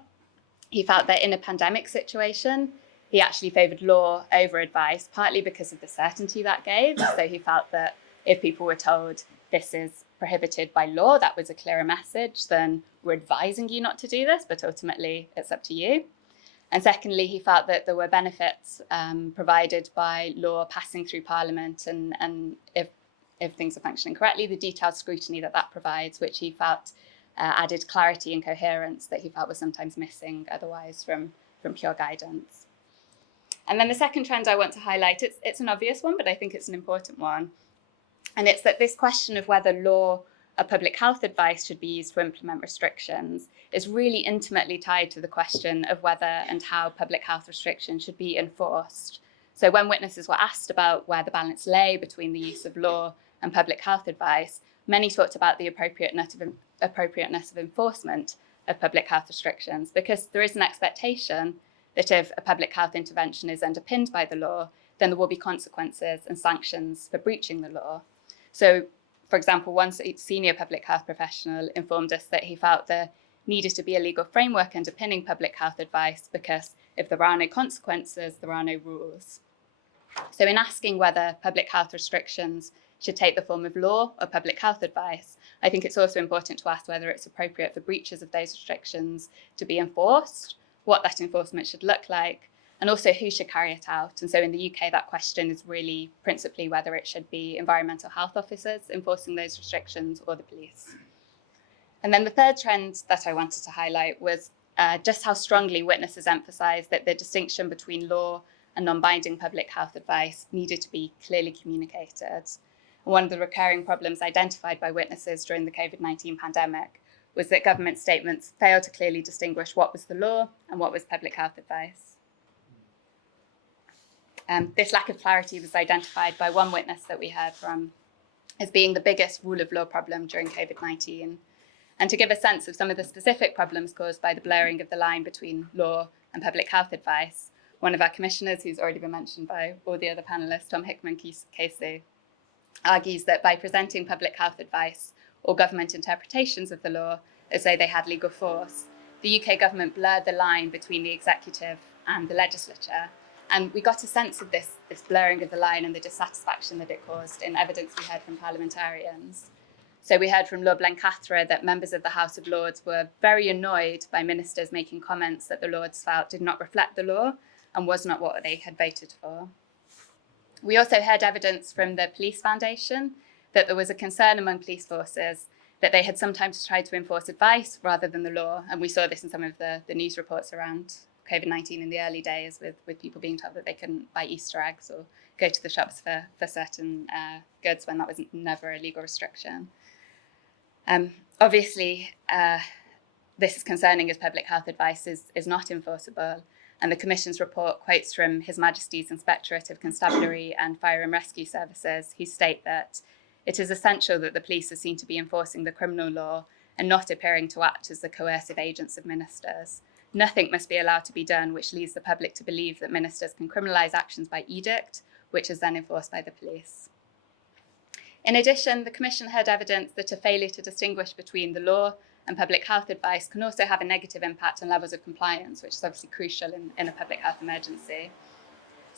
he felt that in a pandemic situation, he actually favoured law over advice, partly because of the certainty that gave. So he felt that if people were told this is prohibited by law, that was a clearer message than we're advising you not to do this, but ultimately it's up to you. And secondly, he felt that there were benefits provided by law passing through Parliament, and if things are functioning correctly, the detailed scrutiny that provides, which he felt added clarity and coherence that he felt was sometimes missing otherwise from pure guidance. And then the second trend I want to highlight, it's an obvious one, but I think it's an important one. And it's that this question of whether law or public health advice should be used to implement restrictions is really intimately tied to the question of whether and how public health restrictions should be enforced. So when witnesses were asked about where the balance lay between the use of law and public health advice, many talked about the appropriateness of enforcement of public health restrictions, because there is an expectation that if a public health intervention is underpinned by the law, then there will be consequences and sanctions for breaching the law. So, for example, one senior public health professional informed us that he felt there needed to be a legal framework underpinning public health advice, because if there are no consequences, there are no rules. So in asking whether public health restrictions should take the form of law or public health advice, I think it's also important to ask whether it's appropriate for breaches of those restrictions to be enforced, what that enforcement should look like, and also who should carry it out. And so in the UK, that question is really principally whether it should be environmental health officers enforcing those restrictions or the police. And then the third trend that I wanted to highlight was just how strongly witnesses emphasised that the distinction between law and non-binding public health advice needed to be clearly communicated. And one of the recurring problems identified by witnesses during the COVID-19 pandemic was that government statements failed to clearly distinguish what was the law and what was public health advice. This lack of clarity was identified by one witness that we heard from as being the biggest rule of law problem during COVID-19. And to give a sense of some of the specific problems caused by the blurring of the line between law and public health advice, one of our commissioners, who's already been mentioned by all the other panelists, Tom Hickman-Casey, argues that by presenting public health advice or government interpretations of the law as though they had legal force, the UK government blurred the line between the executive and the legislature. And we got a sense of this blurring of the line and the dissatisfaction that it caused in evidence we heard from parliamentarians. So we heard from Lord Blencathra that members of the House of Lords were very annoyed by ministers making comments that the Lords felt did not reflect the law and was not what they had voted for. We also heard evidence from the Police Foundation that there was a concern among police forces that they had sometimes tried to enforce advice rather than the law. And we saw this in some of the news reports around COVID-19 in the early days, with people being told that they couldn't buy Easter eggs or go to the shops for certain goods when that was never a legal restriction. Obviously, this is concerning as public health advice is not enforceable. And the Commission's report quotes from His Majesty's Inspectorate of Constabulary and Fire and Rescue Services, who state that it is essential that the police are seen to be enforcing the criminal law and not appearing to act as the coercive agents of ministers. Nothing must be allowed to be done which leads the public to believe that ministers can criminalise actions by edict, which is then enforced by the police. In addition, the Commission heard evidence that a failure to distinguish between the law and public health advice can also have a negative impact on levels of compliance, which is obviously crucial in a public health emergency.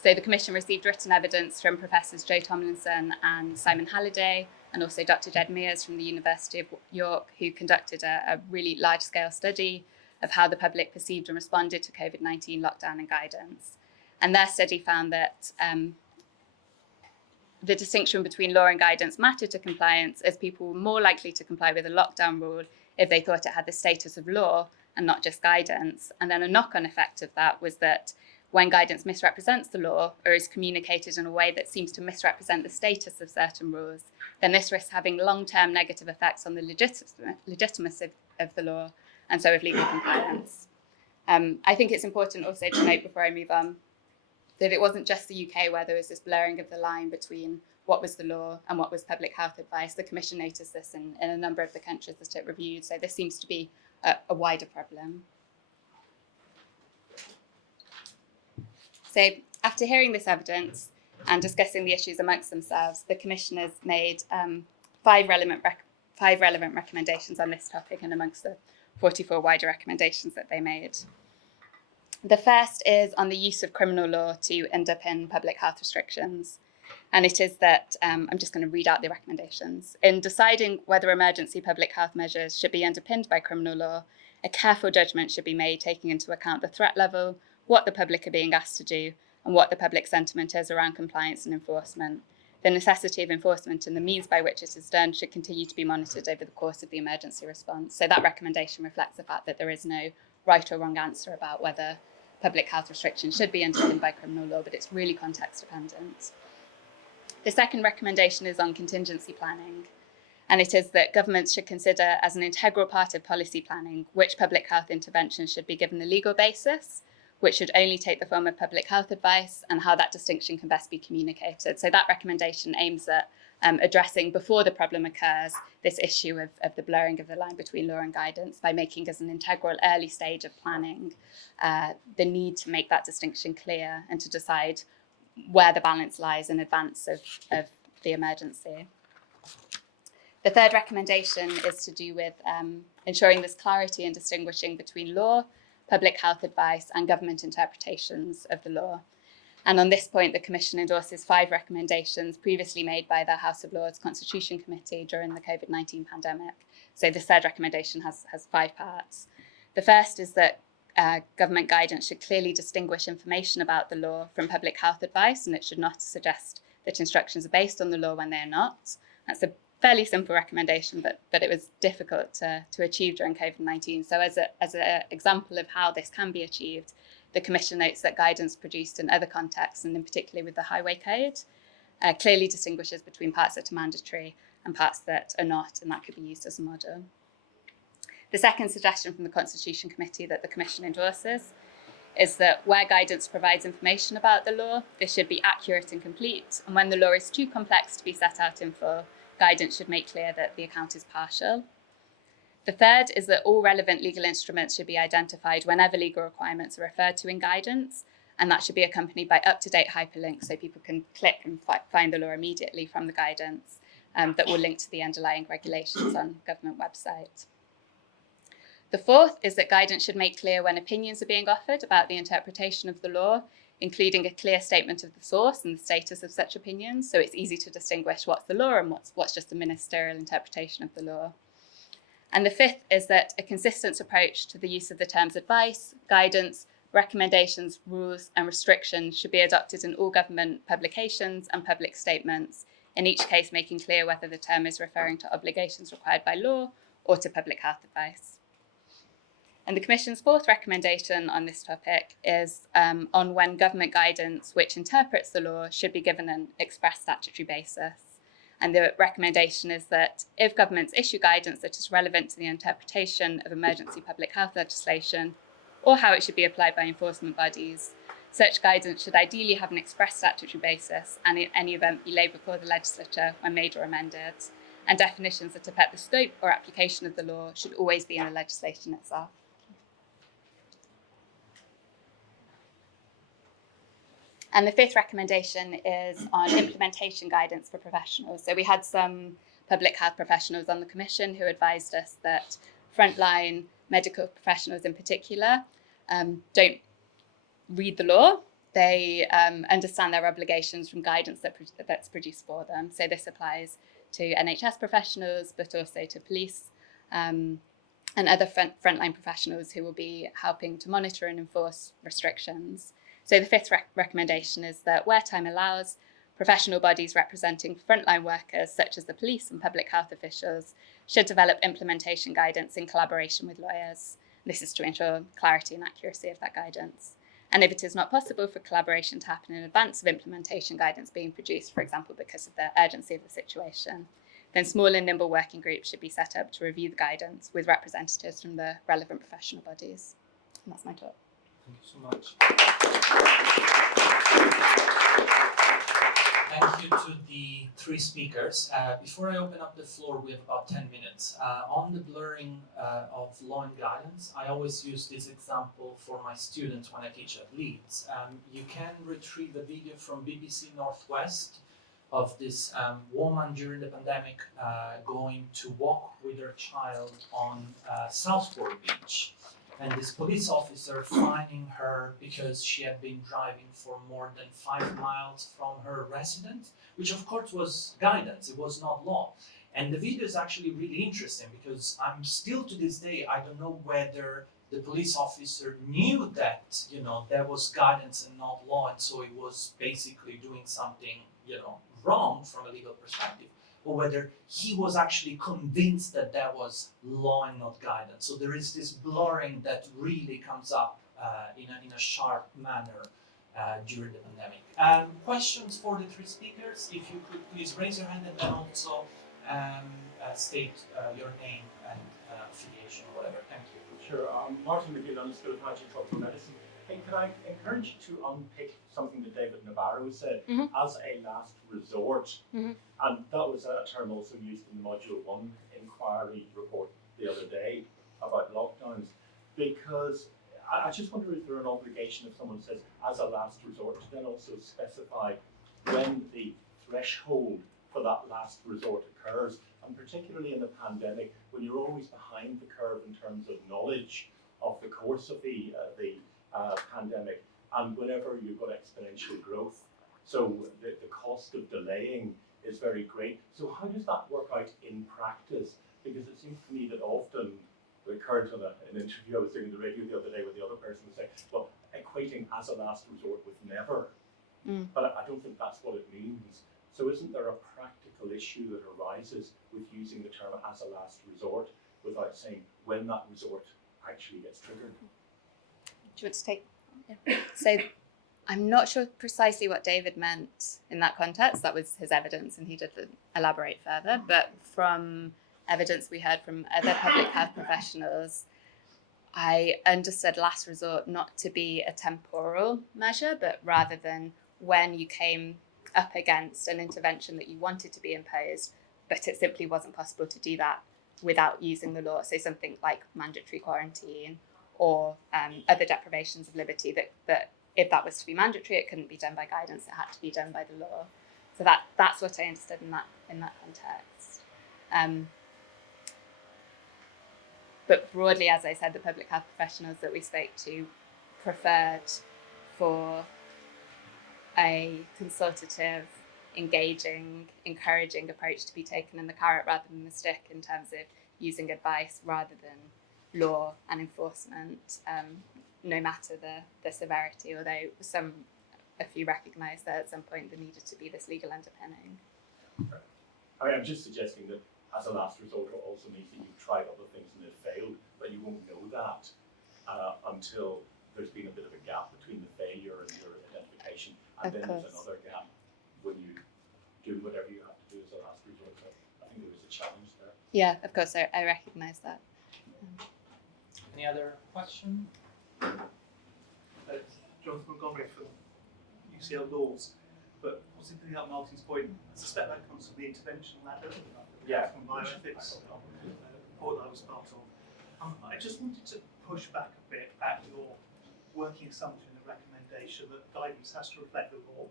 So the Commission received written evidence from Professors Joe Tomlinson and Simon Halliday, and also Dr. Jed Mears from the University of York, who conducted a really large-scale study of how the public perceived and responded to COVID-19 lockdown and guidance. And their study found that the distinction between law and guidance mattered to compliance, as people were more likely to comply with a lockdown rule if they thought it had the status of law and not just guidance. And then a knock-on effect of that was that when guidance misrepresents the law or is communicated in a way that seems to misrepresent the status of certain rules, then this risks having long-term negative effects on the legitimacy of the law and so of legal compliance. I think it's important also to note before I move on that it wasn't just the UK where there was this blurring of the line between what was the law and what was public health advice. The Commission noticed this in a number of the countries that it reviewed, so this seems to be a wider problem. So After hearing this evidence and discussing the issues amongst themselves, the commissioners made 5 relevant recommendations on this topic and amongst the 44 wider recommendations that they made. The first is on the use of criminal law to underpin public health restrictions. And it is that, I'm just going to read out the recommendations. In deciding whether emergency public health measures should be underpinned by criminal law, a careful judgment should be made taking into account the threat level, what the public are being asked to do, and what the public sentiment is around compliance and enforcement. The necessity of enforcement and the means by which it is done should continue to be monitored over the course of the emergency response. So that recommendation reflects the fact that there is no right or wrong answer about whether public health restrictions should be underpinned by criminal law, but it's really context dependent. The second recommendation is on contingency planning, and it is that governments should consider as an integral part of policy planning which public health interventions should be given a legal basis, which should only take the form of public health advice, and how that distinction can best be communicated. So that recommendation aims at addressing, before the problem occurs, this issue of the blurring of the line between law and guidance by making as an integral early stage of planning the need to make that distinction clear and to decide where the balance lies in advance of the emergency. The third recommendation is to do with ensuring there's clarity in distinguishing between law, public health advice, and government interpretations of the law. And on this point, the Commission endorses 5 recommendations previously made by the House of Lords Constitution Committee during the COVID-19 pandemic. So this third recommendation has 5 parts. The first is that government guidance should clearly distinguish information about the law from public health advice, and it should not suggest that instructions are based on the law when they are not. That's a fairly simple recommendation, but it was difficult to achieve during COVID-19. So as an example of how this can be achieved, the Commission notes that guidance produced in other contexts, and in particular with the Highway Code, clearly distinguishes between parts that are mandatory and parts that are not, and that could be used as a model. The second suggestion from the Constitution Committee that the Commission endorses is that where guidance provides information about the law, this should be accurate and complete, and when the law is too complex to be set out in full, guidance should make clear that the account is partial. The third is that all relevant legal instruments should be identified whenever legal requirements are referred to in guidance, and that should be accompanied by up-to-date hyperlinks so people can click and find the law immediately from the guidance that will link to the underlying regulations on government websites. The fourth is that guidance should make clear when opinions are being offered about the interpretation of the law, including a clear statement of the source and the status of such opinions, so it's easy to distinguish what's the law and what's just a ministerial interpretation of the law. And the fifth is that a consistent approach to the use of the terms advice, guidance, recommendations, rules, and restrictions should be adopted in all government publications and public statements, in each case making clear whether the term is referring to obligations required by law or to public health advice. And the Commission's fourth recommendation on this topic is on when government guidance which interprets the law should be given an express statutory basis. And the recommendation is that if governments issue guidance that is relevant to the interpretation of emergency public health legislation or how it should be applied by enforcement bodies, such guidance should ideally have an express statutory basis and in any event be laid before the legislature when made or amended. And definitions that affect the scope or application of the law should always be in the legislation itself. And the fifth recommendation is on implementation guidance for professionals. So we had some public health professionals on the Commission who advised us that frontline medical professionals in particular don't read the law. They understand their obligations from guidance that's produced for them. So this applies to NHS professionals, but also to police and other frontline professionals who will be helping to monitor and enforce restrictions. So the fifth recommendation is that where time allows, professional bodies representing frontline workers, such as the police and public health officials, should develop implementation guidance in collaboration with lawyers. This is to ensure clarity and accuracy of that guidance. And if it is not possible for collaboration to happen in advance of implementation guidance being produced, for example, because of the urgency of the situation, then small and nimble working groups should be set up to review the guidance with representatives from the relevant professional bodies. And that's my talk. Thank you so much. Thank you to the three speakers. Before I open up the floor, we have about 10 minutes. On the blurring of law and guidance, I always use this example for my students when I teach at Leeds. You can retrieve a video from BBC Northwest of this woman during the pandemic going to walk with her child on Southport Beach. And this police officer fining her because she had been driving for more than 5 miles from her residence, which of course was guidance, it was not law. And the video is actually really interesting because I'm still to this day, I don't know whether the police officer knew that, there was guidance and not law, and so he was basically doing something, wrong from a legal perspective, or whether he was actually convinced that that was law and not guidance. So there is this blurring that really comes up in a sharp manner during the pandemic. Questions for the three speakers? If you could please raise your hand and then also state your name and affiliation or whatever. Thank you. Sure. Martin McGill, on the School of Hygiene and Tropical Medicine. Hey, could I encourage you to unpick something that David Navarro said as a last resort? And that was a term also used in the Module 1 inquiry report the other day about lockdowns. Because I just wonder, is there an obligation if someone says as a last resort to then also specify when the threshold for that last resort occurs? And particularly in the pandemic, when you're always behind the curve in terms of knowledge of the course of the pandemic, and whenever you've got exponential growth, so the cost of delaying is very great. So how does that work out in practice? Because it seems to me that often, the current on an interview I was doing on the radio the other day with the other person was saying, well, equating as a last resort with never. But I don't think that's what it means. So isn't there a practical issue that arises with using the term as a last resort without saying when that resort actually gets triggered? Do you want to take? Yeah. So I'm not sure precisely what David meant in that context. That was his evidence and he didn't elaborate further. But from evidence we heard from other public health professionals, I understood last resort not to be a temporal measure, but rather than when you came up against an intervention that you wanted to be imposed, but it simply wasn't possible to do that without using the law. So something like mandatory quarantine or other deprivations of liberty, that if that was to be mandatory, it couldn't be done by guidance, it had to be done by the law. So that's what I understood in that context. But broadly, as I said, the public health professionals that we spoke to preferred for a consultative, engaging, encouraging approach to be taken in the carrot rather than the stick in terms of using advice rather than law and enforcement, no matter the severity, although a few recognised that at some point there needed to be this legal underpinning. I mean, I'm just suggesting that as a last resort it also means that you've tried other things and they've failed, but you won't know that until there's been a bit of a gap between the failure and your identification. And then there's another gap when you do whatever you have to do as a last resort. So I think there was a challenge there. Yeah, of course, I recognise that. Any other question? Jonathan Montgomery from UCL Laws, but also picking up Martin's point, I suspect that comes from the intervention ladder, from bioethics report that I was part of. I just wanted to push back a bit at your working assumption and recommendation that guidance has to reflect the law.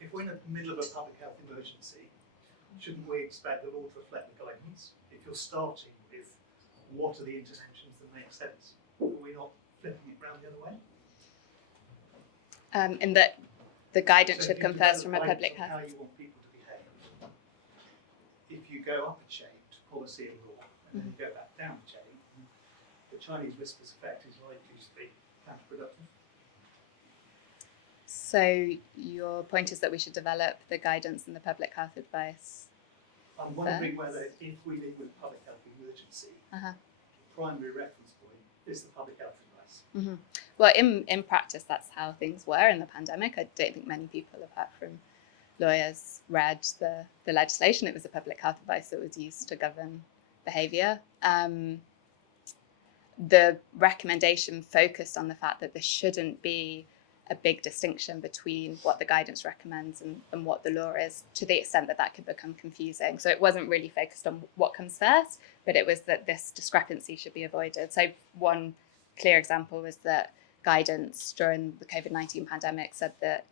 If we're in the middle of a public health emergency, shouldn't we expect the law to reflect the guidance? If you're starting with what are the interventions that make sense, are we not flipping it round the other way? In that the guidance So should come first from a public health. How you want people to behave. If you go up a chain to policy and law, and then you go back down the chain, the Chinese whispers effect is likely to be counterproductive. So your point is that we should develop the guidance and the public health advice. I'm wondering whether if we live with a public health emergency, the primary reference point is the public health advice. Well, in practice, that's how things were in the pandemic. I don't think many people, apart from lawyers, read the legislation. It was a public health advice that was used to govern behaviour. The recommendation focused on the fact that there shouldn't be a big distinction between what the guidance recommends and what the law is, to the extent that that could become confusing. So it wasn't really focused on what comes first, but it was that this discrepancy should be avoided. So one clear example was that guidance during the COVID-19 pandemic said that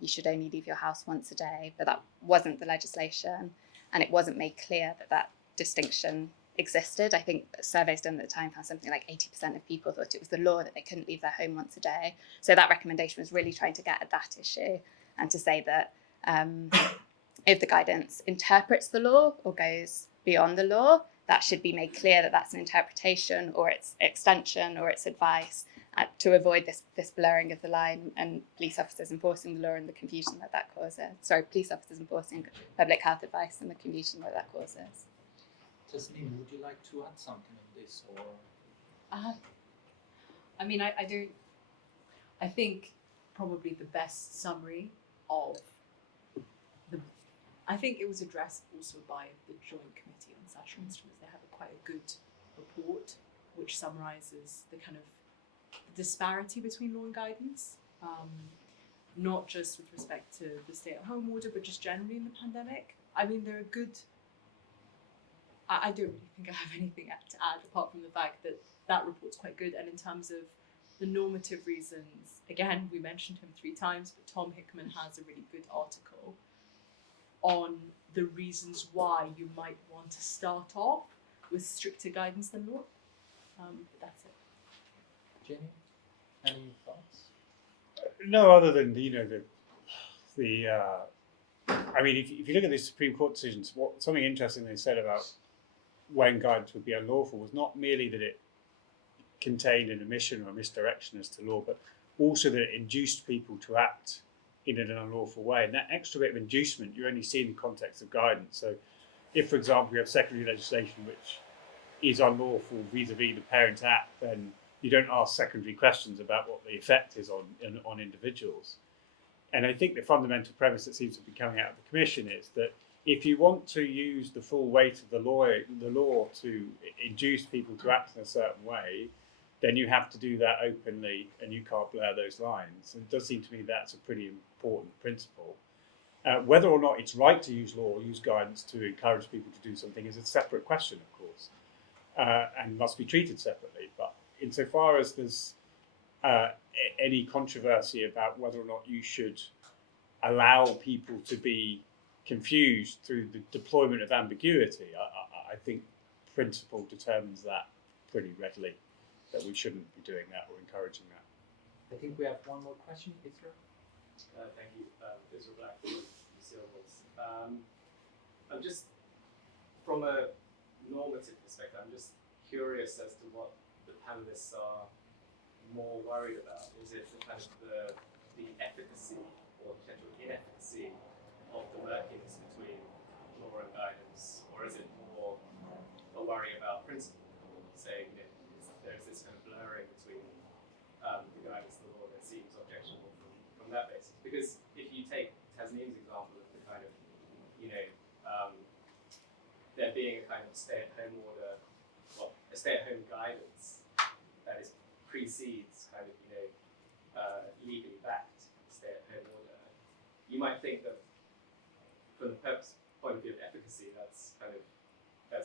you should only leave your house once a day, but that wasn't the legislation, and it wasn't made clear that that distinction existed. I think surveys done at the time found something like 80% of people thought it was the law that they couldn't leave their home once a day. So that recommendation was really trying to get at that issue and to say that if the guidance interprets the law or goes beyond the law, that should be made clear that that's an interpretation or its extension or its advice, to avoid this blurring of the line and police officers enforcing the law and the confusion that causes. Sorry, police officers enforcing public health advice and the confusion that causes. Tasneem, would you like to add something on this, or? I mean, I think probably the best summary of I think it was addressed also by the Joint Committee on Statutory Instruments. They have quite a good report which summarises the kind of disparity between law and guidance, not just with respect to the stay-at-home order, but just generally in the pandemic. I mean, they're a good. I don't really think I have anything to add apart from the fact that that report's quite good. And in terms of the normative reasons, again, we mentioned him 3 times, but Tom Hickman has a really good article on the reasons why you might want to start off with stricter guidance than law. But that's it. Jenny, any thoughts? No, other than I mean, if you look at the Supreme Court decisions, something interesting they said about when guidance would be unlawful was not merely that it contained an omission or a misdirection as to law, but also that it induced people to act in an unlawful way. And that extra bit of inducement you only see in the context of guidance. So if, for example, we have secondary legislation which is unlawful vis-a-vis the Parent Act, then you don't ask secondary questions about what the effect is on individuals. And I think the fundamental premise that seems to be coming out of the Commission is that if you want to use the full weight of the law to induce people to act in a certain way, then you have to do that openly, and you can't blur those lines. And it does seem to me that's a pretty important principle. Whether or not it's right to use law or use guidance to encourage people to do something is a separate question, of course, and must be treated separately. But insofar as there's any controversy about whether or not you should allow people to be confused through the deployment of ambiguity, I think principle determines that pretty readily, that we shouldn't be doing that or encouraging that. I think we have one more question, Israel. Thank you, Israel Black from UCL. I'm just, from a normative perspective, I'm just curious as to what the panelists are more worried about. Is it the kind of the efficacy or potential inefficacy of the workings between law and guidance, or is it more a worry about principle, saying there's this kind of blurring between the guidance and the law that seems objectionable from that basis? Because if you take Tasneem's example of the kind of, there being a kind of stay-at-home order, well, a stay-at-home guidance that precedes kind of, legally backed stay-at-home order, you might think that from the point of view of efficacy, that's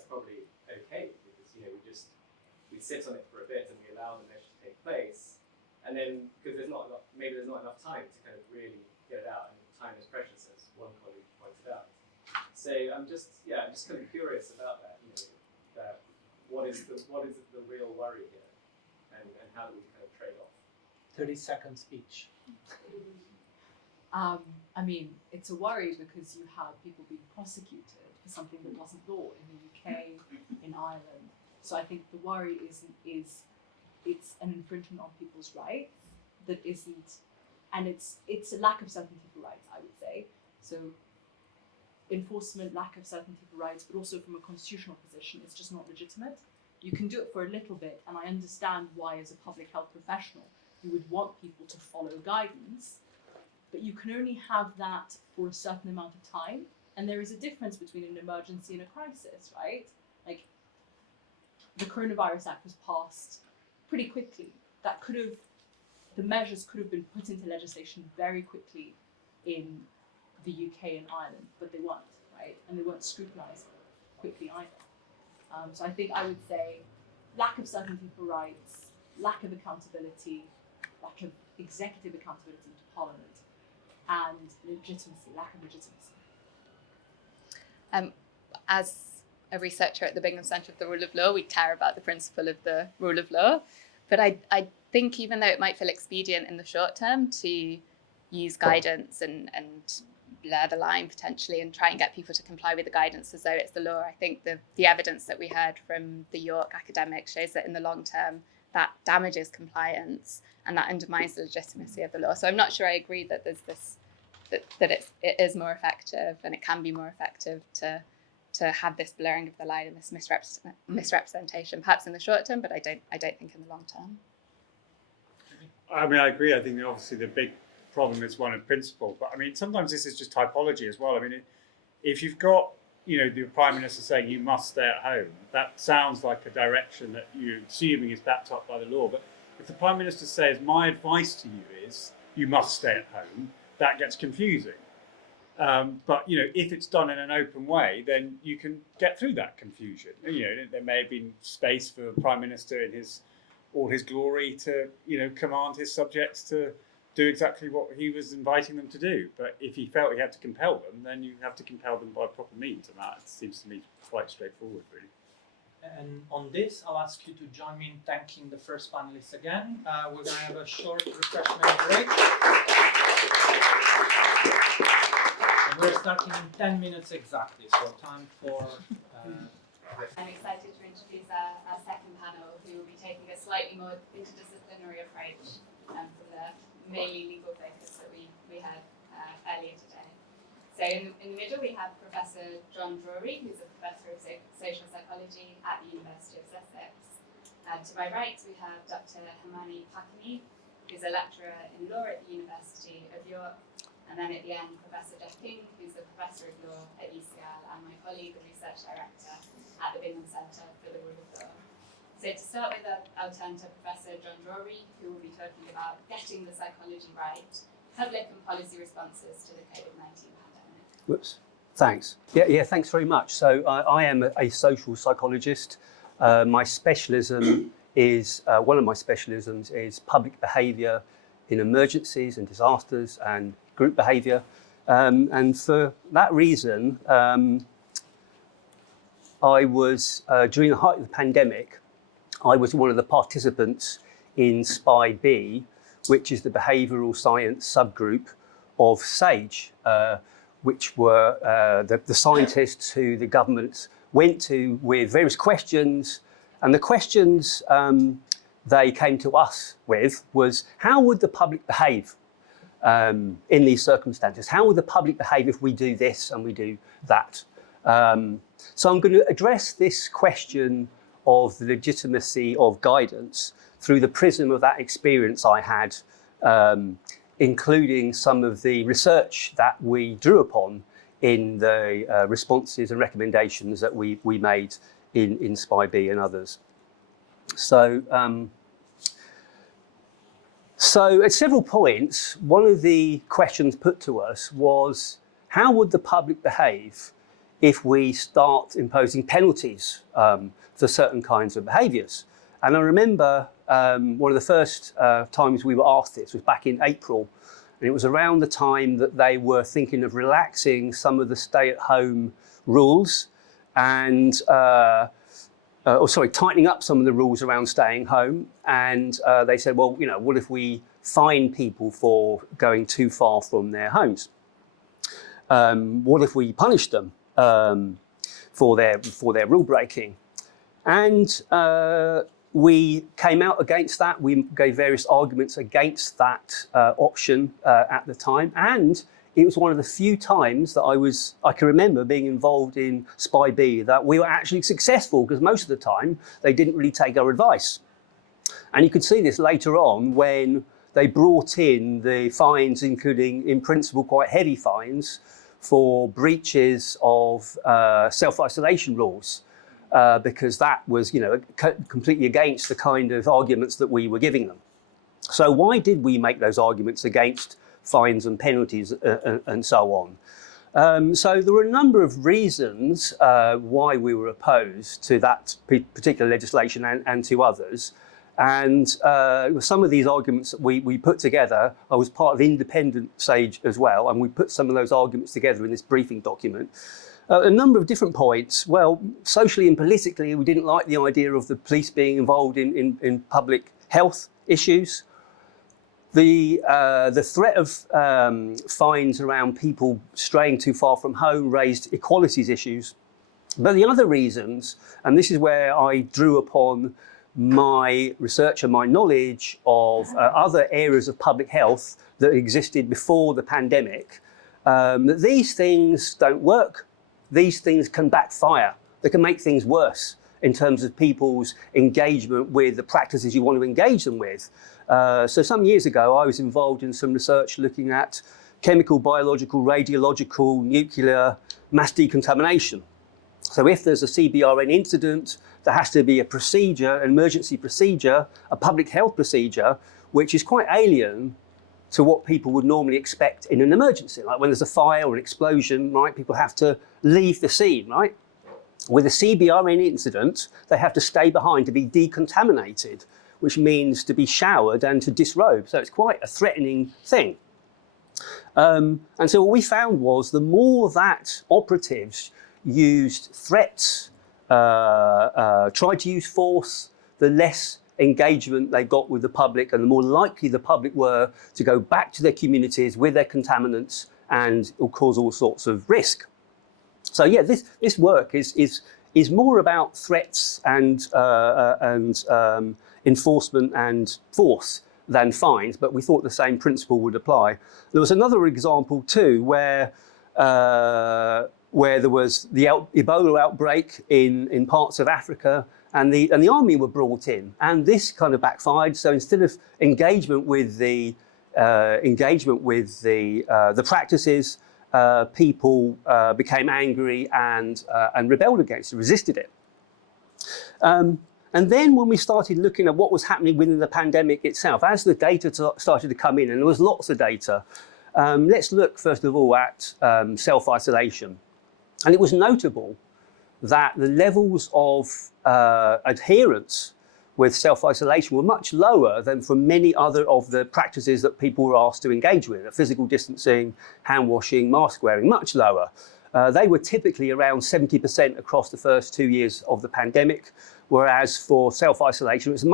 probably okay, because we sit on it for a bit and we allow the measure to take place, and then because there's not enough time to kind of really get it out, and time is precious, as one colleague pointed out. So I'm just kind of curious about that. That what is the real worry here, and how do we kind of trade off? 30 seconds each. I mean, it's a worry because you have people being prosecuted for something that wasn't law in the UK, in Ireland. So I think the worry is it's an infringement on people's rights that isn't, and it's a lack of certainty for rights, I would say. So enforcement, lack of certainty for rights, but also from a constitutional position, it's just not legitimate. You can do it for a little bit, and I understand why, as a public health professional, you would want people to follow guidance, but you can only have that for a certain amount of time, and there is a difference between an emergency and a crisis, right? Like, the Coronavirus Act was passed pretty quickly. That could have the measures could have been put into legislation very quickly in the UK and Ireland, but they weren't, right? And they weren't scrutinised quickly either. So I think I would say lack of certainty for rights, lack of accountability, lack of executive accountability to Parliament, and legitimacy, lack of legitimacy. As a researcher at the Bingham Centre for the Rule of Law, we care about the principle of the rule of law. But I think even though it might feel expedient in the short term to use guidance and blur the line potentially and try and get people to comply with the guidance as though it's the law, I think the evidence that we heard from the York academics shows that in the long term that damages compliance and that undermines the legitimacy of the law. So I'm not sure I agree that there's this that it is more effective and it can be more effective to have this blurring of the line and this misrepresentation, perhaps in the short term, but I don't think in the long term. I mean, I agree. I think obviously the big problem is one of principle, but I mean, sometimes this is just typology as well. I mean, if you've got, the Prime Minister saying you must stay at home, that sounds like a direction that you're assuming is backed up by the law. But if the Prime Minister says, my advice to you is you must stay at home, that gets confusing. But if it's done in an open way, then you can get through that confusion. There may have been space for the Prime Minister in all his glory to command his subjects to do exactly what he was inviting them to do. But if he felt he had to compel them, then you have to compel them by proper means, and that seems to me quite straightforward, really. And on this, I'll ask you to join me in thanking the first panelists again. We're going to have a short refreshment break. And we're starting in 10 minutes exactly, so time for... I'm excited to introduce our second panel, who will be taking a slightly more interdisciplinary approach from the mainly legal focus that we had earlier today. So in the middle we have Professor John Drury, who's a professor of social psychology at the University of Sussex. To my right we have Dr. Hermione Pakini, who's a lecturer in law at the University of York. And then at the end, Professor Jeff King, who's a professor of law at UCL and my colleague and research director at the Bingham Centre for the Rule of Law. So to start with, I'll turn to Professor John Drury, who will be talking about getting the psychology right, public and policy responses to the COVID-19 pandemic. Whoops. Thanks. Yeah, thanks very much. So I am a social psychologist. My specialism is, one of my specialisms is public behaviour in emergencies and disasters and group behaviour. And for that reason, I was, during the height of the pandemic, I was one of the participants in SPI-B, which is the behavioural science subgroup of SAGE, which were the scientists who the government went to with various questions. And the questions they came to us with was, how would the public behave in these circumstances? How would the public behave if we do this and we do that? So I'm going to address this question of the legitimacy of guidance through the prism of that experience I had, including some of the research that we drew upon in the responses and recommendations that we made in SPI-B and others. So at several points, one of the questions put to us was, how would the public behave if we start imposing penalties for certain kinds of behaviours? And I remember one of the first times we were asked this was back in April, and it was around the time that they were thinking of relaxing some of the stay-at-home rules and tightening up some of the rules around staying home. And they said, well, what if we fine people for going too far from their homes? What if we punish them for their rule breaking? And we came out against that. We gave various arguments against that option at the time. And it was one of the few times that I can remember being involved in SPI-B that we were actually successful, because most of the time they didn't really take our advice. And you could see this later on when they brought in the fines, including in principle quite heavy fines for breaches of self-isolation rules, because that was completely against the kind of arguments that we were giving them. So why did we make those arguments against fines and penalties and so on? So there were a number of reasons why we were opposed to that particular legislation and to others. And some of these arguments that we put together, I was part of the independent stage as well, and we put some of those arguments together in this briefing document. A number of different points. Well, socially and politically, we didn't like the idea of the police being involved in public health issues. The threat of fines around people straying too far from home raised equalities issues. But the other reasons, and this is where I drew upon my research and my knowledge of other areas of public health that existed before the pandemic, that these things don't work. These things can backfire. They can make things worse in terms of people's engagement with the practices you want to engage them with. So some years ago, I was involved in some research looking at chemical, biological, radiological, nuclear mass decontamination. So if there's a CBRN incident, there has to be a procedure, an emergency procedure, a public health procedure, which is quite alien to what people would normally expect in an emergency. Like when there's a fire or an explosion, right, people have to leave the scene, right? With a CBRN incident, they have to stay behind to be decontaminated, which means to be showered and to disrobe. So it's quite a threatening thing. And so what we found was the more that operatives used threats, tried to use force, the less engagement they got with the public, and the more likely the public were to go back to their communities with their contaminants and will cause all sorts of risk. So yeah, this work is more about threats and enforcement and force than fines, but we thought the same principle would apply. There was another example too where there was the Ebola outbreak in parts of Africa, and the army were brought in, and this kind of backfired. So instead of engagement with the practices, people became angry and rebelled against it, resisted it. And then when we started looking at what was happening within the pandemic itself, as the data started to come in, and there was lots of data, let's look first of all at self-isolation. And it was notable that the levels of adherence with self-isolation were much lower than for many other of the practices that people were asked to engage with: physical distancing, hand washing, mask wearing, much lower. They were typically around 70% across the first 2 years of the pandemic, whereas for self-isolation, it was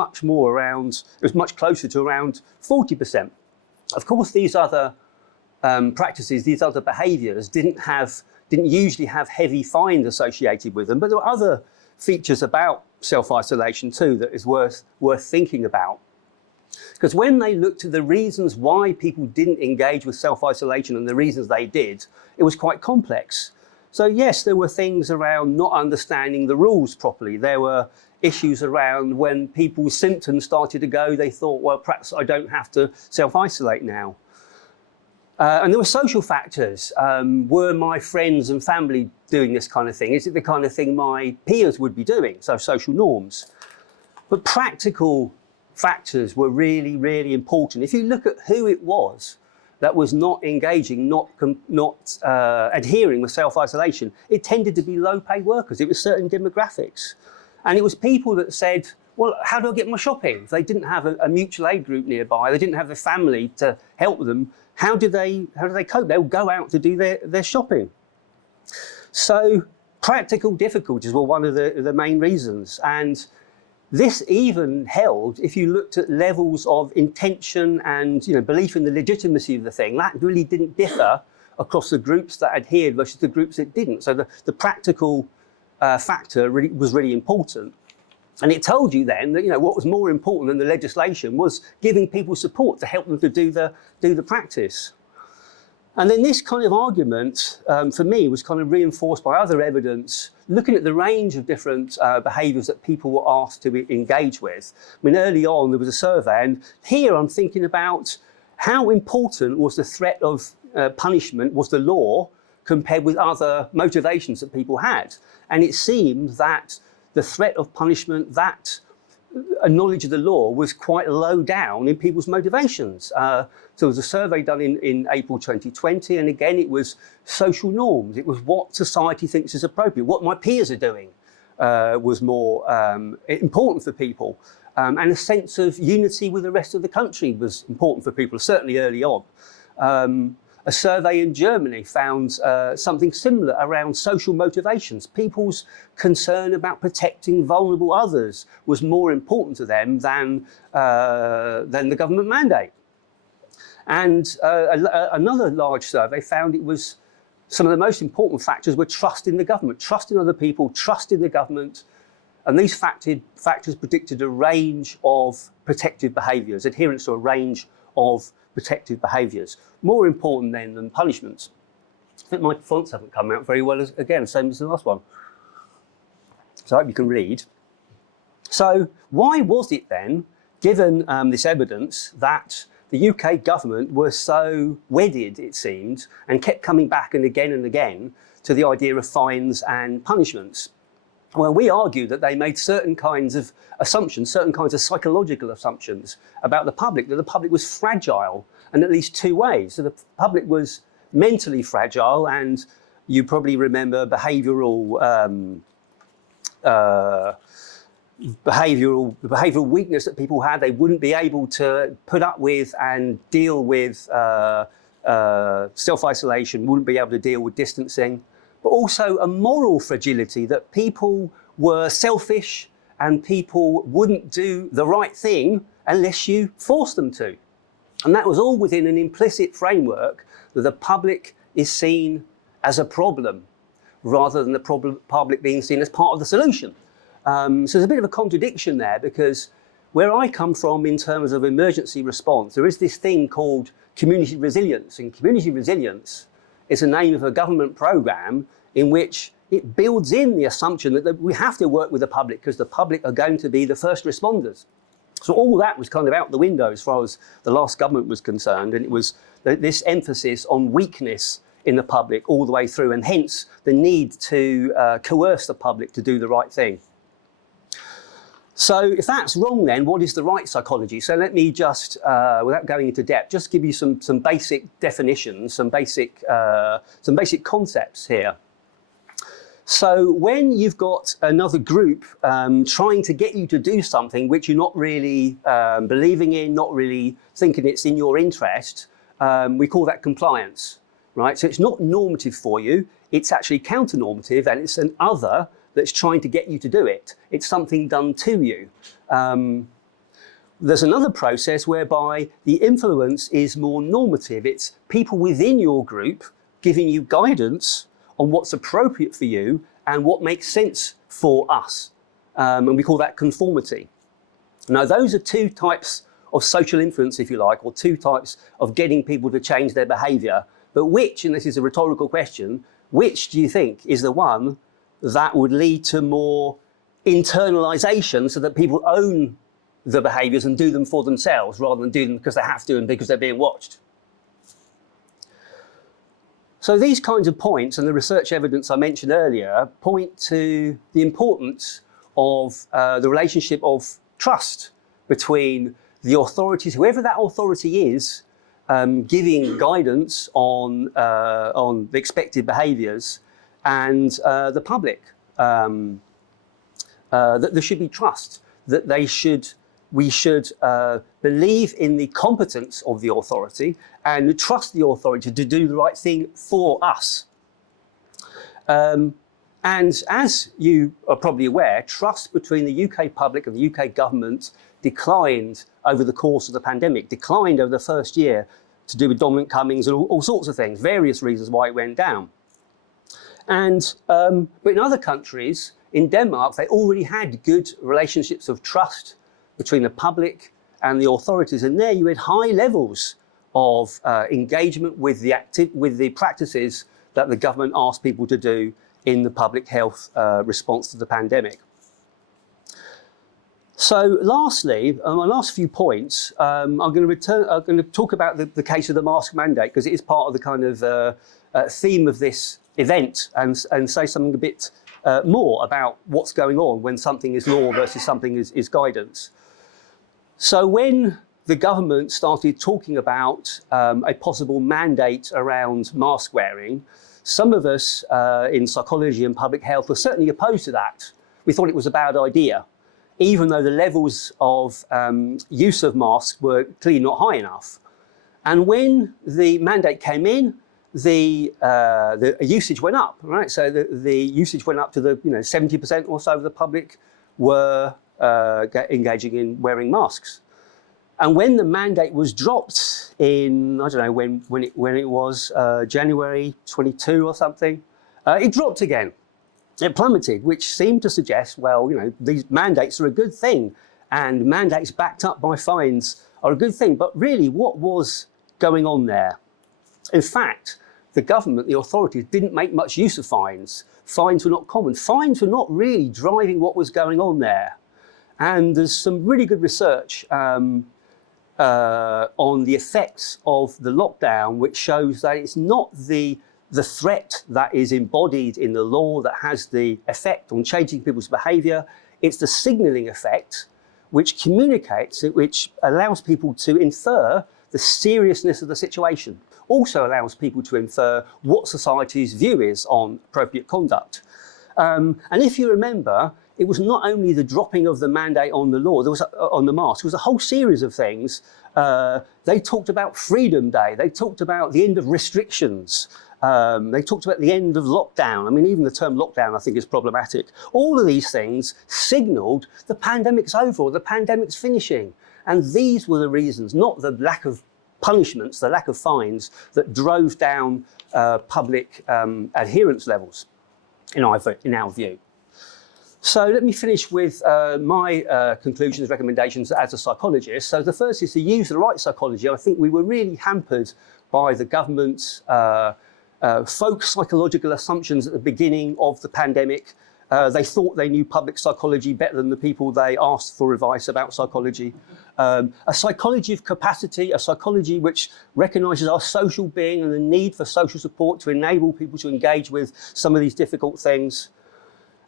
much closer to around 40%. Of course, these other practices, these other behaviours didn't usually have heavy fines associated with them, but there were other features about self-isolation too that is worth thinking about. Because when they looked at the reasons why people didn't engage with self-isolation and the reasons they did, it was quite complex. So yes, there were things around not understanding the rules properly. There were issues around when people's symptoms started to go, they thought, well, perhaps I don't have to self-isolate now. And there were social factors. Were my friends and family doing this kind of thing? Is it the kind of thing my peers would be doing? So social norms. But practical factors were really, really important. If you look at who it was that was not engaging, not adhering with self-isolation, it tended to be low-paid workers. It was certain demographics. And it was people that said, well, how do I get my shopping? If they didn't have a mutual aid group nearby, they didn't have a family to help them, how do they cope? They'll go out to do their shopping. So practical difficulties were one of the main reasons. And this even held, if you looked at levels of intention and belief in the legitimacy of the thing, that really didn't differ across the groups that adhered versus the groups that didn't. So the practical factor was really important. And it told you then that what was more important than the legislation was giving people support to help them to do the practice. And then this kind of argument, for me, was kind of reinforced by other evidence, looking at the range of different behaviours that people were asked to engage with. I mean, early on there was a survey, and here I'm thinking about how important was the threat of punishment, was the law, compared with other motivations that people had. And it seemed that the threat of punishment, that a knowledge of the law was quite low down in people's motivations. So there was a survey done in April 2020, and again, it was social norms. It was what society thinks is appropriate. What my peers are doing was more important for people. And a sense of unity with the rest of the country was important for people, certainly early on. A survey in Germany found something similar around social motivations. People's concern about protecting vulnerable others was more important to them than the government mandate. And another large survey found it was some of the most important factors were trust in the government, trust in other people, trust in the government. And these factors predicted a range of protective behaviours, adherence to a range of protective behaviours, more important then than punishments. I think my fonts haven't come out very well, again, same as the last one. So I hope you can read. So why was it then, given this evidence, that the UK government were so wedded, it seemed, and kept coming back and again to the idea of fines and punishments? Well, we argue that they made certain kinds of assumptions, certain kinds of psychological assumptions about the public, that the public was fragile in at least two ways. So the public was mentally fragile, and you probably remember behavioural weakness that people had. They wouldn't be able to put up with and deal with self-isolation, wouldn't be able to deal with distancing. But also a moral fragility, that people were selfish and people wouldn't do the right thing unless you forced them to. And that was all within an implicit framework that the public is seen as a problem rather than the public being seen as part of the solution. So there's a bit of a contradiction there, because where I come from in terms of emergency response, there is this thing called community resilience, and community resilience is the name of a government programme in which it builds in the assumption that we have to work with the public because the public are going to be the first responders. So all that was kind of out the window as far as the last government was concerned, and it was this emphasis on weakness in the public all the way through, and hence the need to coerce the public to do the right thing. So if that's wrong, then what is the right psychology? So let me just, without going into depth, just give you some basic definitions, some basic concepts here. So when you've got another group trying to get you to do something which you're not really believing in, not really thinking it's in your interest, we call that compliance, right? So it's not normative for you, it's actually counter-normative, and it's an other that's trying to get you to do it. It's something done to you. There's another process whereby the influence is more normative. It's people within your group giving you guidance on what's appropriate for you and what makes sense for us. And we call that conformity. Now, those are two types of social influence, if you like, or two types of getting people to change their behaviour. But which, and this is a rhetorical question, which do you think is the one that would lead to more internalisation so that people own the behaviours and do them for themselves rather than do them because they have to and because they're being watched? So these kinds of points and the research evidence I mentioned earlier point to the importance of the relationship of trust between the authorities, whoever that authority is, giving guidance on the expected behaviours, and the public. That there should be trust, that we should believe in the competence of the authority and trust the authority to do the right thing for us. And as you are probably aware, trust between the UK public and the UK government declined over the course of the pandemic, declined over the first year to do with Dominic Cummings and all sorts of things, various reasons why it went down. And but in other countries, in Denmark, they already had good relationships of trust between the public and the authorities, and there you had high levels of engagement with the practices that the government asked people to do in the public health response to the pandemic. So, lastly, my last few points, I'm going to talk about the case of the mask mandate, because it is part of the kind of theme of this event, and say something a bit more about what's going on when something is law versus something is guidance. So when the government started talking about a possible mandate around mask wearing, some of us in psychology and public health were certainly opposed to that. We thought it was a bad idea, even though the levels of use of masks were clearly not high enough. And when the mandate came in, the usage went up, right? So the usage went up to the 70% or so of the public were engaging in wearing masks. And when the mandate was dropped in, I don't know when it was, January 22 or something, it dropped again. It plummeted, which seemed to suggest, well, these mandates are a good thing, and mandates backed up by fines are a good thing. But really, what was going on there? In fact, the government, the authorities, didn't make much use of fines. Fines were not common. Fines were not really driving what was going on there. And there's some really good research on the effects of the lockdown, which shows that it's not the threat that is embodied in the law that has the effect on changing people's behaviour. It's the signalling effect, which communicates, which allows people to infer the seriousness of the situation. Also allows people to infer what society's view is on appropriate conduct. And if you remember, it was not only the dropping of the mandate on the law, on the mask, there was a whole series of things. They talked about Freedom Day, they talked about the end of restrictions, they talked about the end of lockdown. I mean, even the term lockdown, I think, is problematic. All of these things signalled the pandemic's over, or the pandemic's finishing. And these were the reasons, not the lack of punishments, the lack of fines, that drove down public adherence levels, in our view. So let me finish with my conclusions, recommendations as a psychologist. So the first is to use the right psychology. I think we were really hampered by the government's folk psychological assumptions at the beginning of the pandemic. They thought they knew public psychology better than the people they asked for advice about psychology. A psychology of capacity, a psychology which recognises our social being and the need for social support to enable people to engage with some of these difficult things.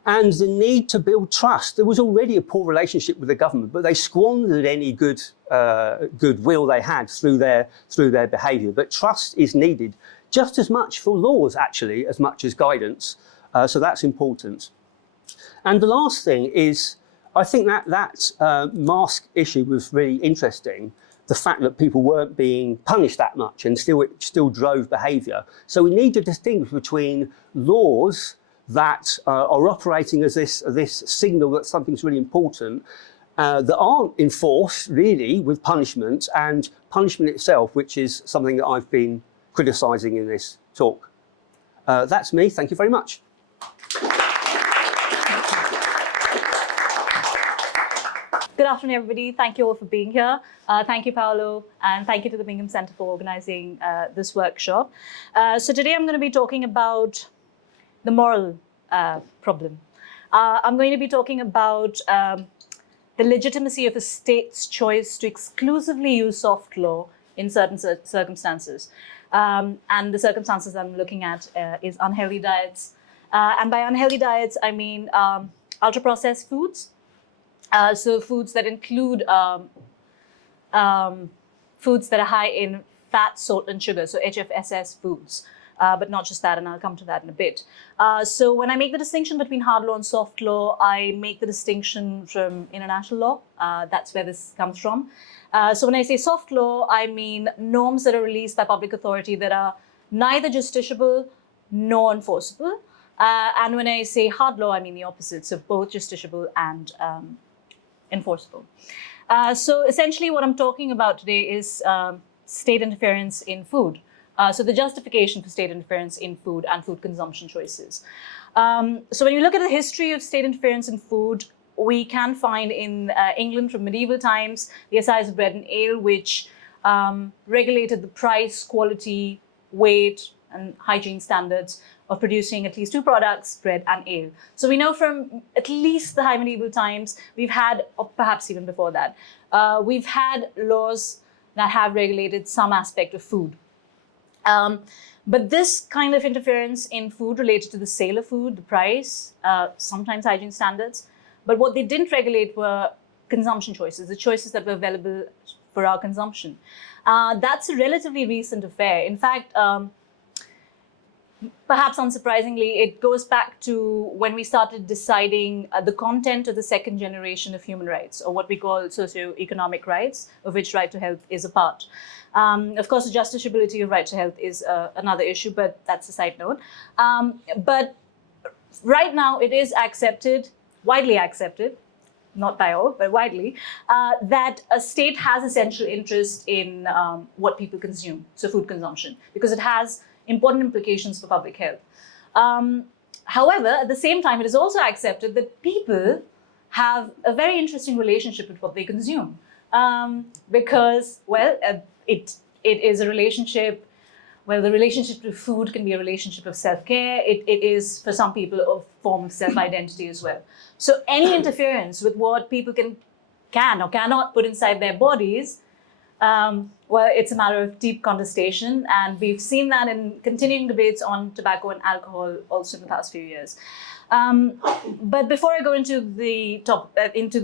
And the need to build trust. There was already a poor relationship with the government, but they squandered any goodwill they had through their behaviour. But trust is needed just as much for laws, actually, as much as guidance. So that's important. And the last thing is, I think that mask issue was really interesting. The fact that people weren't being punished that much and it still drove behaviour. So we need to distinguish between laws that are operating as this signal that something's really important, that aren't enforced really with punishment, and punishment itself, which is something that I've been criticising in this talk. That's me. Thank you very much. Good afternoon, everybody. Thank you all for being here. Thank you, Paolo, and thank you to the Bingham Centre for organising this workshop. So today I'm going to be talking about the moral problem. I'm going to be talking about the legitimacy of a state's choice to exclusively use soft law in certain circumstances. And the circumstances I'm looking at is unhealthy diets. And by unhealthy diets, I mean ultra-processed foods. So foods that include foods that are high in fat, salt, and sugar, so HFSS foods. But not just that, and I'll come to that in a bit. So when I make the distinction between hard law and soft law, I make the distinction from international law. That's where this comes from. So when I say soft law, I mean norms that are released by public authority that are neither justiciable nor enforceable. And when I say hard law, I mean the opposite, so both justiciable and enforceable. So essentially what I'm talking about today is state interference in food. So the justification for state interference in food and food consumption choices. So when you look at the history of state interference in food, we can find in England from medieval times the Assize of Bread and Ale, which regulated the price, quality, weight, and hygiene standards of producing at least two products, bread and ale. So we know from at least the high medieval times, we've had, or perhaps even before that, we've had laws that have regulated some aspect of food. But this kind of interference in food related to the sale of food, the price, sometimes hygiene standards. But what they didn't regulate were consumption choices, the choices that were available for our consumption. That's a relatively recent affair. In fact, perhaps unsurprisingly, it goes back to when we started deciding the content of the second generation of human rights, or what we call socioeconomic rights, of which right to health is a part. Of course, the justiciability of right to health is another issue, but that's a side note. But right now, it is accepted, widely accepted, not by all, but widely, that a state has essential interest in what people consume, so food consumption, because it has important implications for public health. However, at the same time, it is also accepted that people have a very interesting relationship with what they consume. Because, well, it is a relationship, well, the relationship to food can be a relationship of self-care. It is, for some people, a form of self-identity as well. So any interference with what people can or cannot put inside their bodies, well, it's a matter of deep contestation, and we've seen that in continuing debates on tobacco and alcohol also in the past few years. But before I go into the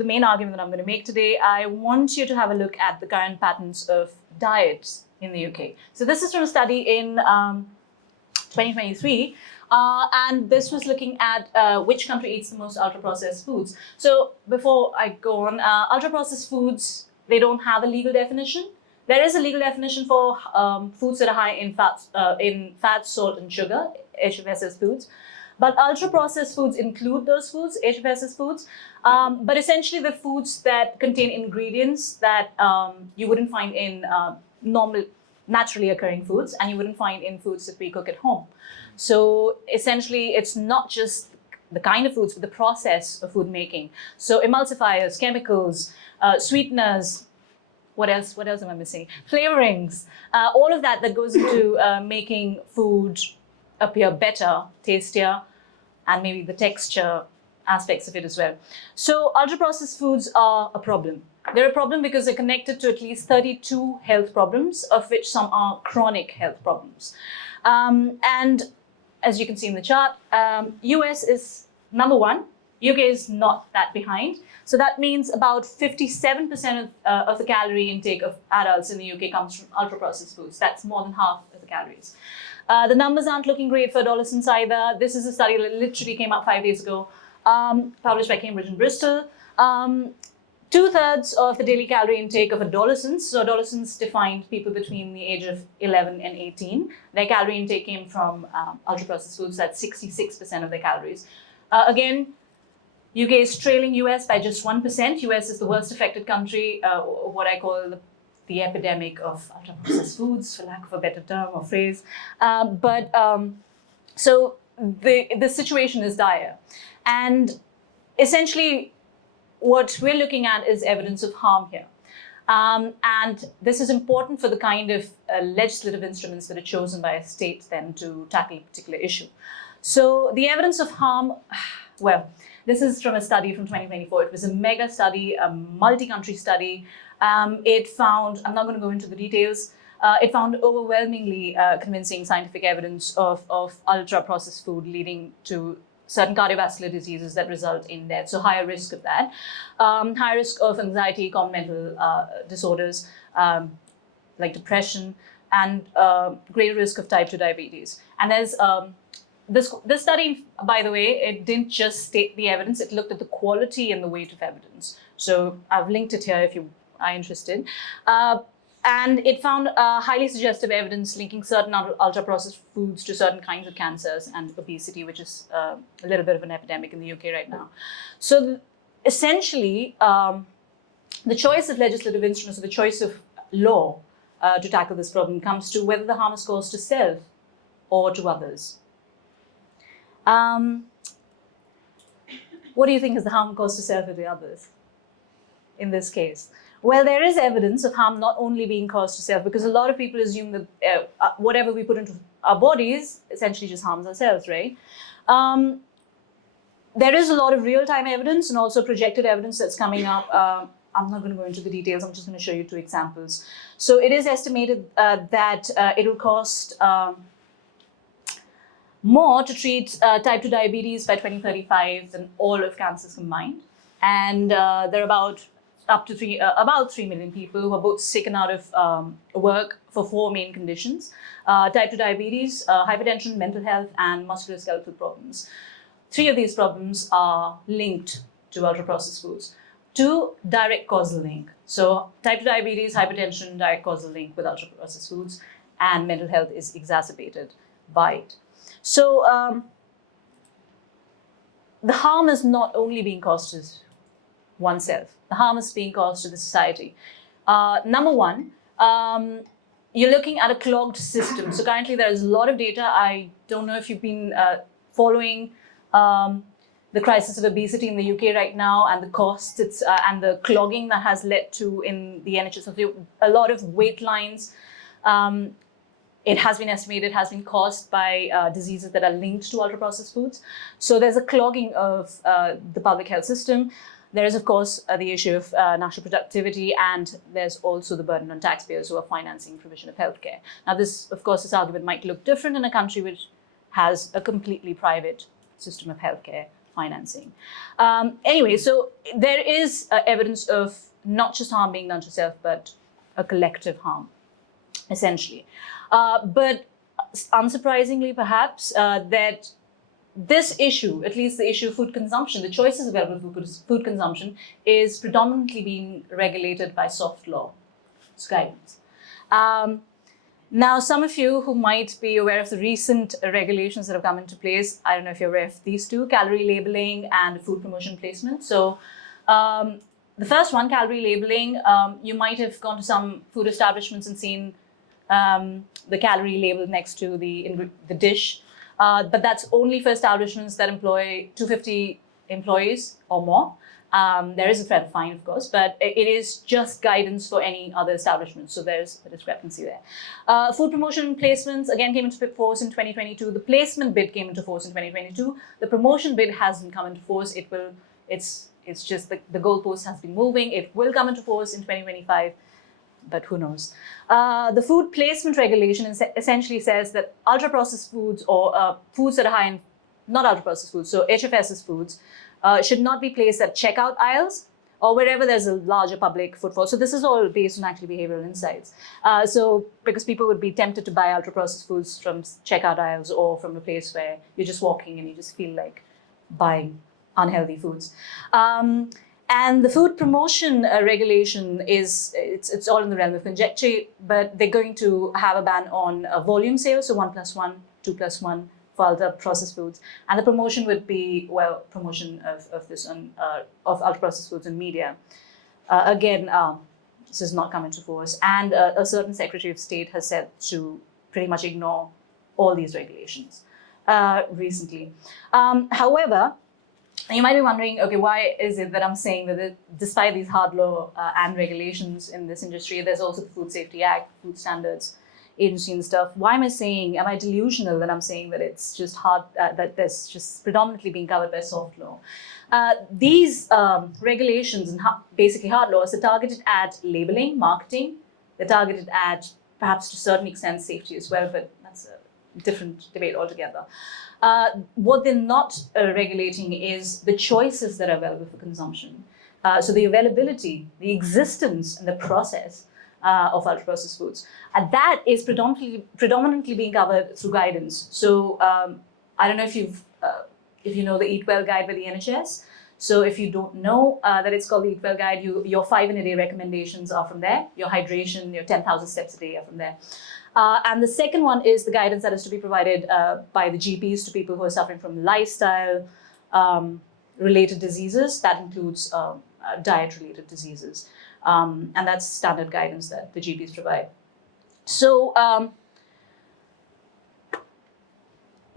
main argument that I'm going to make today, I want you to have a look at the current patterns of diets in the UK. So this is from a study in 2023, and this was looking at which country eats the most ultra-processed foods. So before I go on, ultra-processed foods, they don't have a legal definition. There is a legal definition for foods that are high in fat, salt, and sugar, HFSS foods. But ultra-processed foods include those foods, HFSS foods. But essentially, the foods that contain ingredients that you wouldn't find in naturally occurring foods, and you wouldn't find in foods that we cook at home. So essentially, it's not just the kind of foods, but the process of food making. So emulsifiers, chemicals, sweeteners, what else am I missing? Flavorings, all of that goes into making food appear better, tastier, and maybe the texture aspects of it as well. So ultra-processed foods are a problem. They're a problem because they're connected to at least 32 health problems, of which some are chronic health problems. And as you can see in the chart, US is number one. UK is not that behind. So that means about 57% of the calorie intake of adults in the UK comes from ultra-processed foods. That's more than half of the calories. The numbers aren't looking great for adolescents either. This is a study that literally came out 5 days ago, published by Cambridge and Bristol. 2/3 of the daily calorie intake of adolescents, so adolescents defined people between the age of 11 and 18, their calorie intake came from ultra-processed foods. That's 66% of their calories. Again, UK is trailing US by just 1%. US is the worst affected country, what I call the epidemic of ultra-processed foods, for lack of a better term or phrase. So the situation is dire. And essentially, what we're looking at is evidence of harm here. And this is important for the kind of legislative instruments that are chosen by a state then to tackle a particular issue. So the evidence of harm, well, this is from a study from 2024. It was a mega study, a multi-country study. It found, I'm not going to go into the details, it found overwhelmingly convincing scientific evidence of ultra-processed food leading to certain cardiovascular diseases that result in death, so higher risk of that. Higher risk of anxiety, common mental disorders like depression, and greater risk of type 2 diabetes. And there's this study, by the way, it didn't just state the evidence, it looked at the quality and the weight of evidence. So I've linked it here if you are interested. And it found highly suggestive evidence linking certain ultra-processed foods to certain kinds of cancers and obesity, which is a little bit of an epidemic in the UK right now. So essentially, the choice of legislative instruments, or the choice of law to tackle this problem comes to whether the harm is caused to self or to others. What do you think is the harm caused to self or to others in this case? Well, there is evidence of harm not only being caused to self, because a lot of people assume that whatever we put into our bodies essentially just harms ourselves, right? There is a lot of real-time evidence and also projected evidence that's coming up. I'm not going to go into the details. I'm just going to show you 2 examples. So it is estimated that it will cost more to treat type 2 diabetes by 2035 than all of cancers combined. And there are about 3 million people who are both taken out of work for 4 main conditions: type 2 diabetes, hypertension, mental health, and musculoskeletal problems. 3 of these problems are linked to ultra-processed foods. 2, direct causal link. So type 2 diabetes, hypertension, direct causal link with ultra-processed foods, and mental health is exacerbated by it. So the harm is not only being caused to oneself, the harm is being caused to the society. Number one, you're looking at a clogged system. So currently there is a lot of data. I don't know if you've been following the crisis of obesity in the UK right now, and the costs and the clogging that has led to in the NHS. So a lot of wait lines. It has been estimated has been caused by diseases that are linked to ultra-processed foods. So there's a clogging of the public health system. There is, of course, the issue of national productivity, and there's also the burden on taxpayers who are financing provision of healthcare. Now, this, of course, this argument might look different in a country which has a completely private system of healthcare financing. Anyway, so there is evidence of not just harm being done to self, but a collective harm, essentially. But unsurprisingly, perhaps, that this issue, at least the issue of food consumption, the choices available for food consumption, is predominantly being regulated by soft law guidance. Now, some of you who might be aware of the recent regulations that have come into place, I don't know if you're aware of these two: calorie labeling and food promotion placement. So the first one, calorie labeling, you might have gone to some food establishments and seen the calorie label next to the dish. But that's only for establishments that employ 250 employees or more. There is a threat of fine, of course, but it is just guidance for any other establishment. So there's a discrepancy there. Food promotion placements, again, came into force in 2022. The placement bid came into force in 2022. The promotion bid hasn't come into force. It's just the goalpost has been moving. It will come into force in 2025. But who knows? The food placement regulation essentially says that ultra-processed foods or foods that are high in, not ultra-processed foods, so HFSS foods, should not be placed at checkout aisles or wherever there's a larger public footfall. So this is all based on actually behavioral insights. So because people would be tempted to buy ultra-processed foods from checkout aisles or from a place where you're just walking and you just feel like buying unhealthy foods. And the food promotion regulation it's all in the realm of conjecture, but they're going to have a ban on volume sales, so 1+1, 2+1 for ultra-processed foods. And the promotion would be, well, promotion of ultra-processed foods in media. Again, this has not come into force. And a certain Secretary of State has said to pretty much ignore all these regulations recently. However, you might be wondering, okay, why is it that I'm saying that despite these hard law and regulations in this industry, there's also the Food Safety Act, Food Standards Agency and stuff. Why am I delusional that I'm saying that it's just hard, that there's just predominantly being covered by soft law? These regulations and basically hard laws are targeted at labeling, marketing. They're targeted at, perhaps to a certain extent, safety as well, but that's a different debate altogether. What they're not regulating is the choices that are available for consumption. So the availability, the existence, and the process of ultra-processed foods. And that is predominantly being covered through guidance. So I don't know if you know the Eat Well guide by the NHS. So if you don't know that it's called the Eat Well guide, your 5-in-a-day recommendations are from there. Your hydration, your 10,000 steps a day are from there. And the second one is the guidance that is to be provided by the GPs to people who are suffering from lifestyle related diseases. That includes diet-related diseases. And that's standard guidance that the GPs provide. So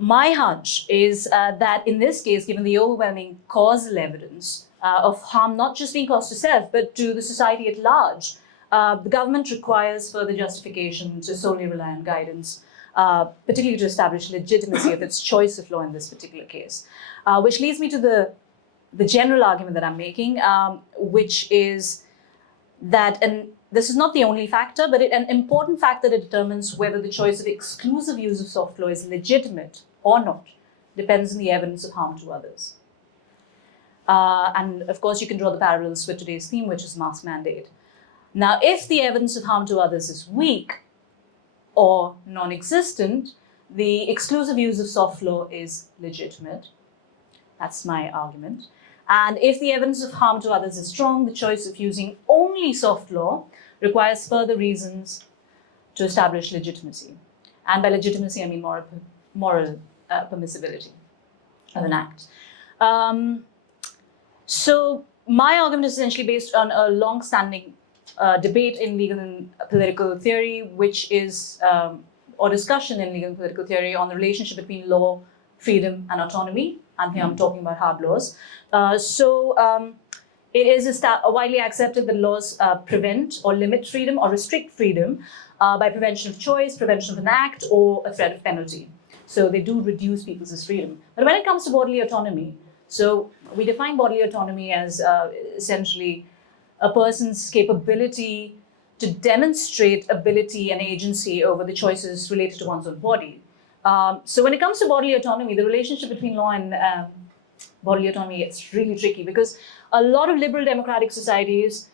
my hunch is that in this case, given the overwhelming causal evidence of harm not just being caused to self, but to the society at large, the government requires further justification to solely rely on guidance, particularly to establish legitimacy of its choice of law in this particular case. Which leads me to the general argument that I'm making, which is that, and this is not the only factor, but an important factor that determines whether the choice of exclusive use of soft law is legitimate or not depends on the evidence of harm to others. And of course, you can draw the parallels with today's theme, which is mask mandate. Now, if the evidence of harm to others is weak or non-existent, the exclusive use of soft law is legitimate. That's my argument. And if the evidence of harm to others is strong, the choice of using only soft law requires further reasons to establish legitimacy. And by legitimacy, I mean moral permissibility of an act. So my argument is essentially based on a long-standing debate in legal and political theory, which is, or discussion in legal and political theory on the relationship between law, freedom, and autonomy. And here I'm talking about hard laws. It is widely accepted that laws prevent or limit freedom or restrict freedom by prevention of choice, prevention of an act, or a threat of penalty. So they do reduce people's freedom. But when it comes to bodily autonomy, so we define bodily autonomy as essentially a person's capability to demonstrate ability and agency over the choices related to one's own body. So when it comes to bodily autonomy, the relationship between law and bodily autonomy, it's really tricky because a lot of liberal democratic societies,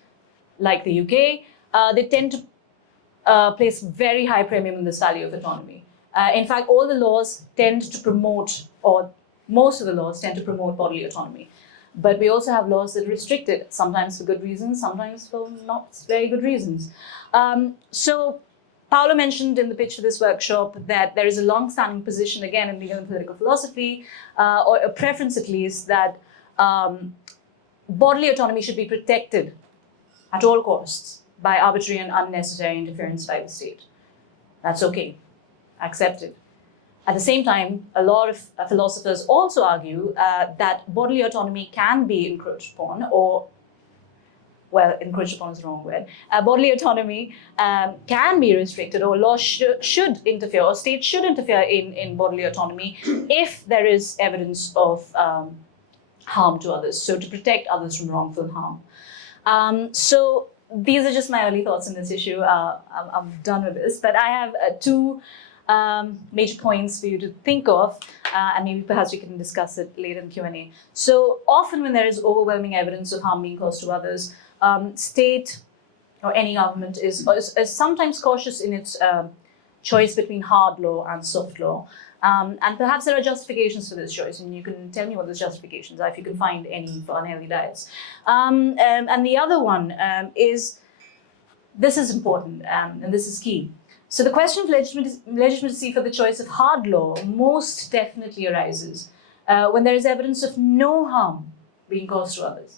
like the UK, they tend to place very high premium on this value of autonomy. In fact, all the laws tend to promote, or most of the laws tend to promote bodily autonomy. But we also have laws that restrict it, sometimes for good reasons, sometimes for not very good reasons. So Paolo mentioned in the pitch for this workshop that there is a long-standing position, again, in legal and political philosophy, or a preference at least, that bodily autonomy should be protected at all costs by arbitrary and unnecessary interference by the state. That's okay, accepted. At the same time, a lot of philosophers also argue that bodily autonomy can be encroached upon, or, well, encroached upon is the wrong word. Bodily autonomy can be restricted, or law should interfere, or states should interfere in bodily autonomy if there is evidence of harm to others, so to protect others from wrongful harm. So these are just my early thoughts on this issue. I'm done with this, but I have two major points for you to think of, and maybe perhaps we can discuss it later in Q&A. So often when there is overwhelming evidence of harm being caused to others, state or any government is sometimes cautious in its choice between hard law and soft law. And perhaps there are justifications for this choice, and you can tell me what those justifications are if you can find any for unhealthy diets. And the other one is, this is important, and this is key. So the question of legitimacy for the choice of hard law most definitely arises when there is evidence of no harm being caused to others.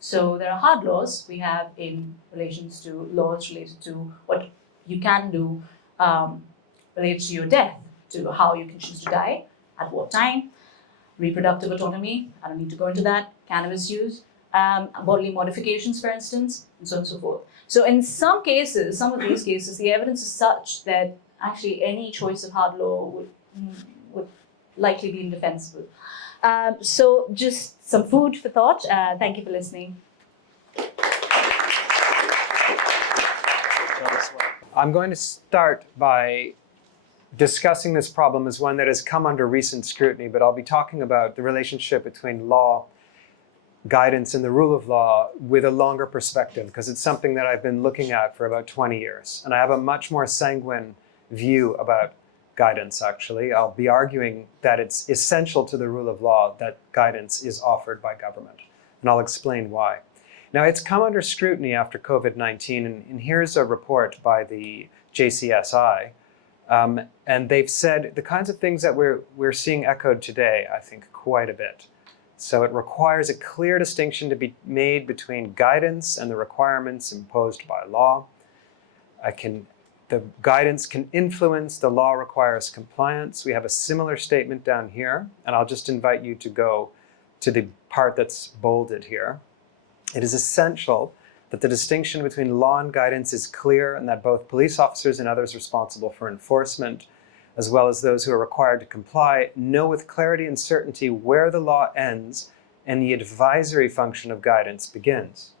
So there are hard laws we have in relations to laws related to what you can do related to your death, to how you can choose to die, at what time, reproductive autonomy, I don't need to go into that, cannabis use, bodily modifications, for instance, and so on and so forth. So in some cases, some of these cases, the evidence is such that actually any choice of hard law would likely be indefensible. So just some food for thought. Thank you for listening. I'm going to start by discussing this problem as one that has come under recent scrutiny, but I'll be talking about the relationship between law, guidance, and the rule of law with a longer perspective, because it's something that I've been looking at for about 20 years. And I have a much more sanguine view about guidance, actually. I'll be arguing that it's essential to the rule of law that guidance is offered by government. And I'll explain why. Now, it's come under scrutiny after COVID-19, and here's a report by the JCSI. And they've said the kinds of things that we're seeing echoed today, I think, quite a bit. So it requires a clear distinction to be made between guidance and the requirements imposed by law. The guidance can influence, the law requires compliance. We have a similar statement down here, and I'll just invite you to go to the part that's bolded here. It is essential that the distinction between law and guidance is clear, and that both police officers and others responsible for enforcement, as well as those who are required to comply, know with clarity and certainty where the law ends and the advisory function of guidance begins.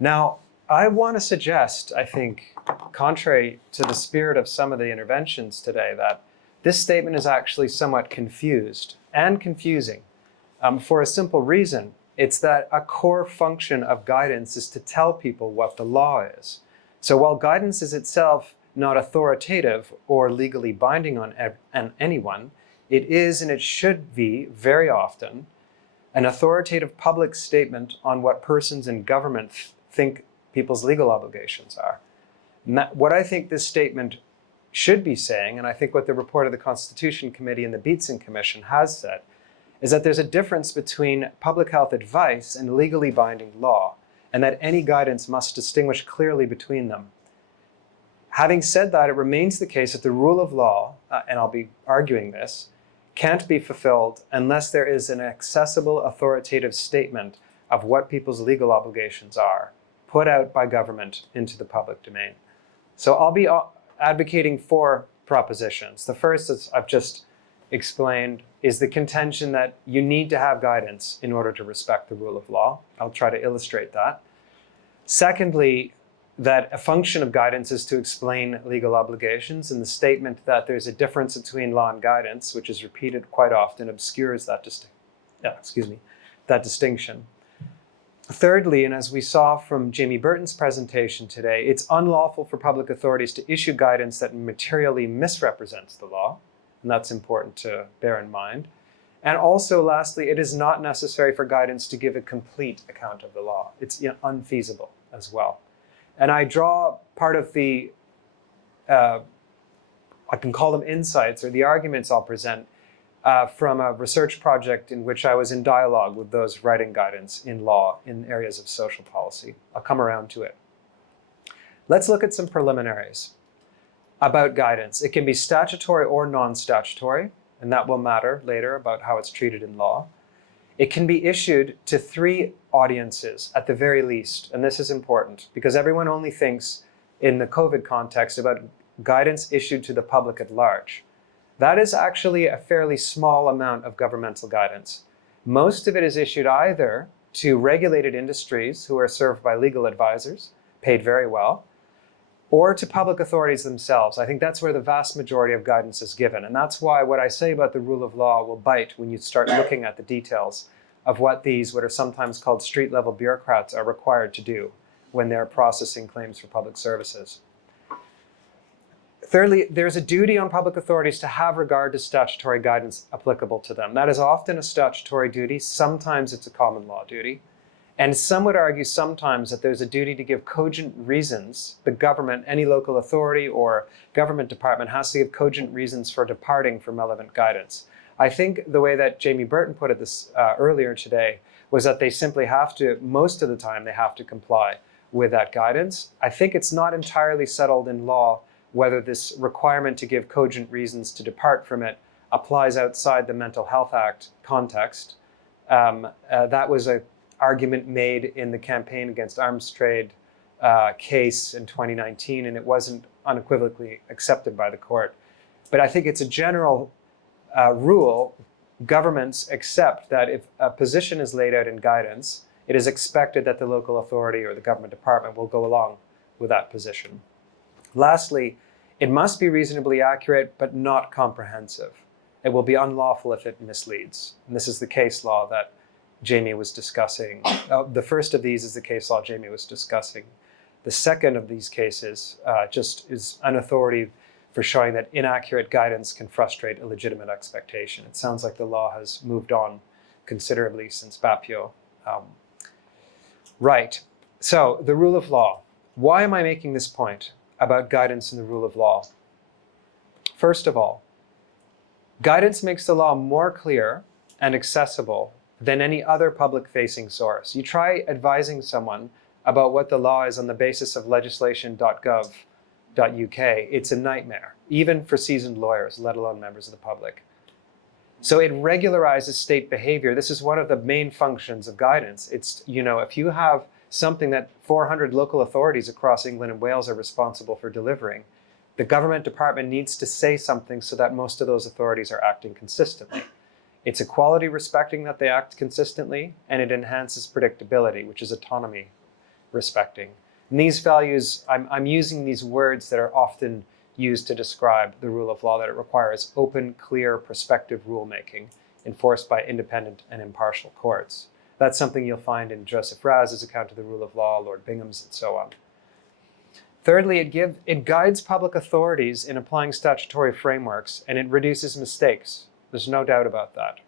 Now, I want to suggest, I think, contrary to the spirit of some of the interventions today, that this statement is actually somewhat confused and confusing for a simple reason. It's that a core function of guidance is to tell people what the law is. So while guidance is itself not authoritative or legally binding on anyone, it is, and it should be very often, an authoritative public statement on what persons in government think people's legal obligations are. What I think this statement should be saying, and I think what the report of the Constitution Committee and the Beatson Commission has said, is that there's a difference between public health advice and legally binding law, and that any guidance must distinguish clearly between them. Having said that, it remains the case that the rule of law, and I'll be arguing this, can't be fulfilled unless there is an accessible, authoritative statement of what people's legal obligations are, put out by government into the public domain. So I'll be advocating 4 propositions. The first, as I've just explained, is the contention that you need to have guidance in order to respect the rule of law. I'll try to illustrate that. Secondly, that a function of guidance is to explain legal obligations, and the statement that there's a difference between law and guidance, which is repeated quite often, obscures that distinction. Thirdly, and as we saw from Jamie Burton's presentation today, it's unlawful for public authorities to issue guidance that materially misrepresents the law, and that's important to bear in mind. And also, lastly, it is not necessary for guidance to give a complete account of the law. It's unfeasible as well. And I draw part of the, I can call them insights or the arguments I'll present from a research project in which I was in dialogue with those writing guidance in law in areas of social policy. I'll come around to it. Let's look at some preliminaries about guidance. It can be statutory or non-statutory, and that will matter later about how it's treated in law. It can be issued to 3 audiences at the very least, and this is important because everyone only thinks in the COVID context about guidance issued to the public at large. That is actually a fairly small amount of governmental guidance. Most of it is issued either to regulated industries who are served by legal advisors, paid very well, or to public authorities themselves. I think that's where the vast majority of guidance is given. And that's why what I say about the rule of law will bite when you start looking at the details of what are sometimes called street-level bureaucrats are required to do when they're processing claims for public services. Thirdly, there's a duty on public authorities to have regard to statutory guidance applicable to them. That is often a statutory duty. Sometimes it's a common law duty. And some would argue sometimes that there's a duty to give cogent reasons. The government, any local authority or government department has to give cogent reasons for departing from relevant guidance. I think the way that Jamie Burton put it this earlier today was that they simply have to, most of the time, they have to comply with that guidance. I think it's not entirely settled in law whether this requirement to give cogent reasons to depart from it applies outside the Mental Health Act context. That was an argument made in the campaign against arms trade case in 2019, and it wasn't unequivocally accepted by the court. But I think it's a general rule. Governments accept that if a position is laid out in guidance, it is expected that the local authority or the government department will go along with that position. Lastly, it must be reasonably accurate but not comprehensive. It will be unlawful if it misleads. And this is the case law that Jamie was discussing. The first of these is the case law Jamie was discussing. The second of these cases just is an authority for showing that inaccurate guidance can frustrate a legitimate expectation. It sounds like the law has moved on considerably since Bapio. Right, so the rule of law. Why am I making this point about guidance in the rule of law? First of all, guidance makes the law more clear and accessible than any other public-facing source. You try advising someone about what the law is on the basis of legislation.gov.uk, it's a nightmare, even for seasoned lawyers, let alone members of the public. So it regularizes state behavior. This is one of the main functions of guidance. It's, if you have something that 400 local authorities across England and Wales are responsible for delivering, the government department needs to say something so that most of those authorities are acting consistently. It's equality respecting that they act consistently, and it enhances predictability, which is autonomy respecting. And these values, I'm using these words that are often used to describe the rule of law, that it requires open, clear, prospective rulemaking enforced by independent and impartial courts. That's something you'll find in Joseph Raz's account of the rule of law, Lord Bingham's, and so on. Thirdly, it guides public authorities in applying statutory frameworks, and it reduces mistakes. There's no doubt about that.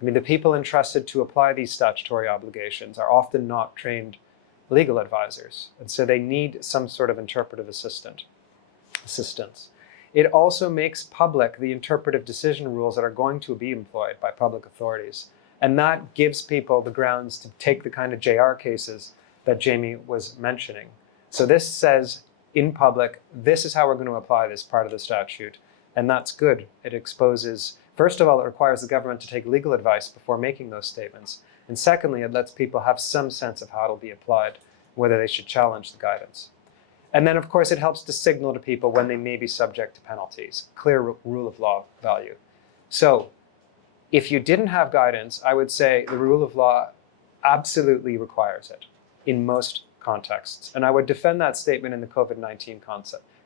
I mean, the people entrusted to apply these statutory obligations are often not trained legal advisors, and so they need some sort of interpretive assistance. It also makes public the interpretive decision rules that are going to be employed by public authorities, and that gives people the grounds to take the kind of JR cases that Jamie was mentioning. So this says in public, this is how we're going to apply this part of the statute, and that's good. It exposes, first of all, it requires the government to take legal advice before making those statements, and secondly, it lets people have some sense of how it'll be applied, whether they should challenge the guidance. And then, of course, it helps to signal to people when they may be subject to penalties, clear rule of law value. So if you didn't have guidance, I would say the rule of law absolutely requires it in most contexts. And I would defend that statement in the COVID-19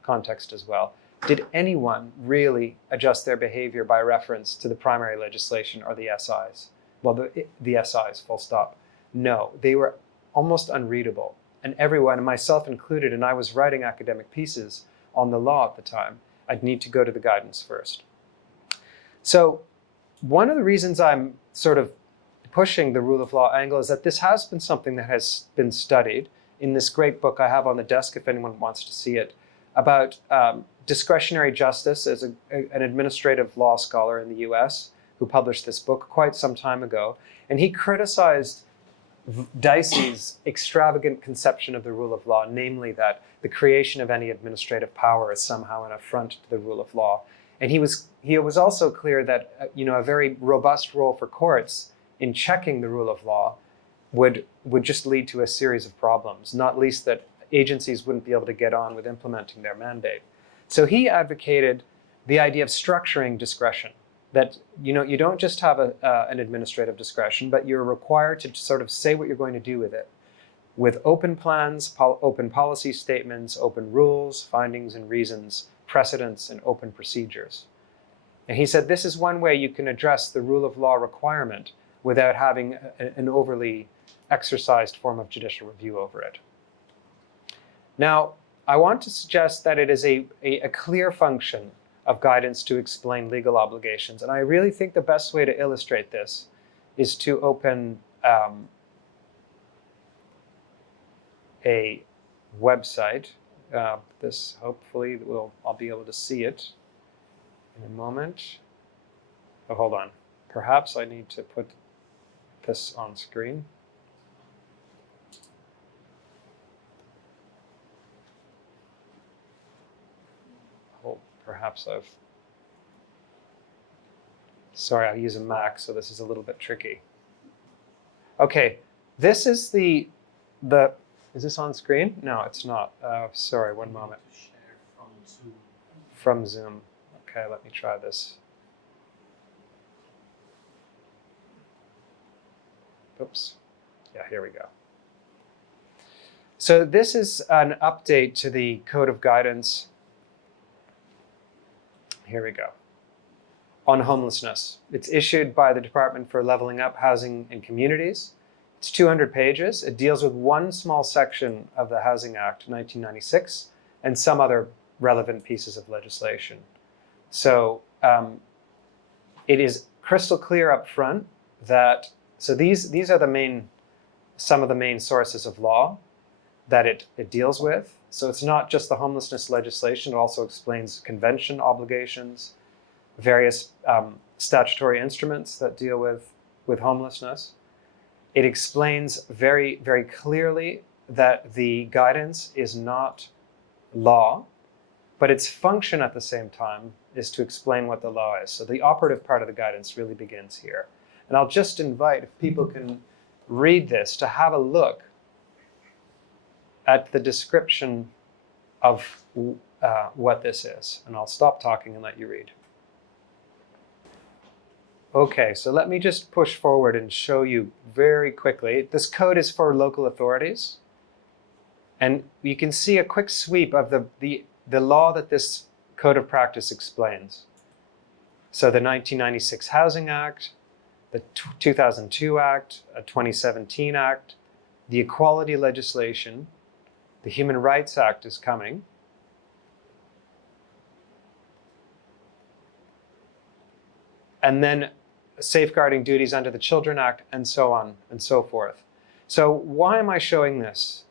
context as well. Did anyone really adjust their behavior by reference to the primary legislation or the SIs? Well, the SIs, full stop. No, they were almost unreadable. And everyone, myself included, and I was writing academic pieces on the law at the time, I'd need to go to the guidance first. So one of the reasons I'm sort of pushing the rule of law angle is that this has been something that has been studied in this great book I have on the desk, if anyone wants to see it, about discretionary justice. As an administrative law scholar in the US who published this book quite some time ago. And he criticized Dicey's extravagant conception of the rule of law, namely that the creation of any administrative power is somehow an affront to the rule of law. And he was also clear that a very robust role for courts in checking the rule of law would just lead to a series of problems, not least that agencies wouldn't be able to get on with implementing their mandate. So he advocated the idea of structuring discretion, that you don't just have an administrative discretion, but you're required to sort of say what you're going to do with it, with open plans, open policy statements, open rules, findings and reasons, precedents, and open procedures. And he said this is one way you can address the rule of law requirement without having an overly exercised form of judicial review over it. Now, I want to suggest that it is a clear function of guidance to explain legal obligations. And I really think the best way to illustrate this is to open a website. This hopefully I'll be able to see it in a moment. Oh, hold on. Perhaps I need to put this on screen. Perhaps sorry, I use a Mac, so this is a little bit tricky. Okay, this is is this on screen? No, it's not. Sorry, one moment. From Zoom. Okay, let me try this. Oops. Yeah, here we go. So this is an update to the Code of Guidance. Here we go. On homelessness. It's issued by the Department for Leveling Up Housing and Communities. It's 200 pages. It deals with one small section of the Housing Act, 1996, and some other relevant pieces of legislation. So it is crystal clear up front that, so these are some of the main sources of law that it deals with. So it's not just the homelessness legislation, it also explains convention obligations, various statutory instruments that deal with homelessness. It explains very, very clearly that the guidance is not law, but its function at the same time is to explain what the law is. So the operative part of the guidance really begins here. And I'll just invite, if people can read this, to have a look at the description of what this is. And I'll stop talking and let you read. Okay, so let me just push forward and show you very quickly. This code is for local authorities. And you can see a quick sweep of the law that this code of practice explains. So the 1996 Housing Act, the 2002 Act, a 2017 Act, the equality legislation, the Human Rights Act is coming. And then safeguarding duties under the Children Act, and so on and so forth. So why am I showing this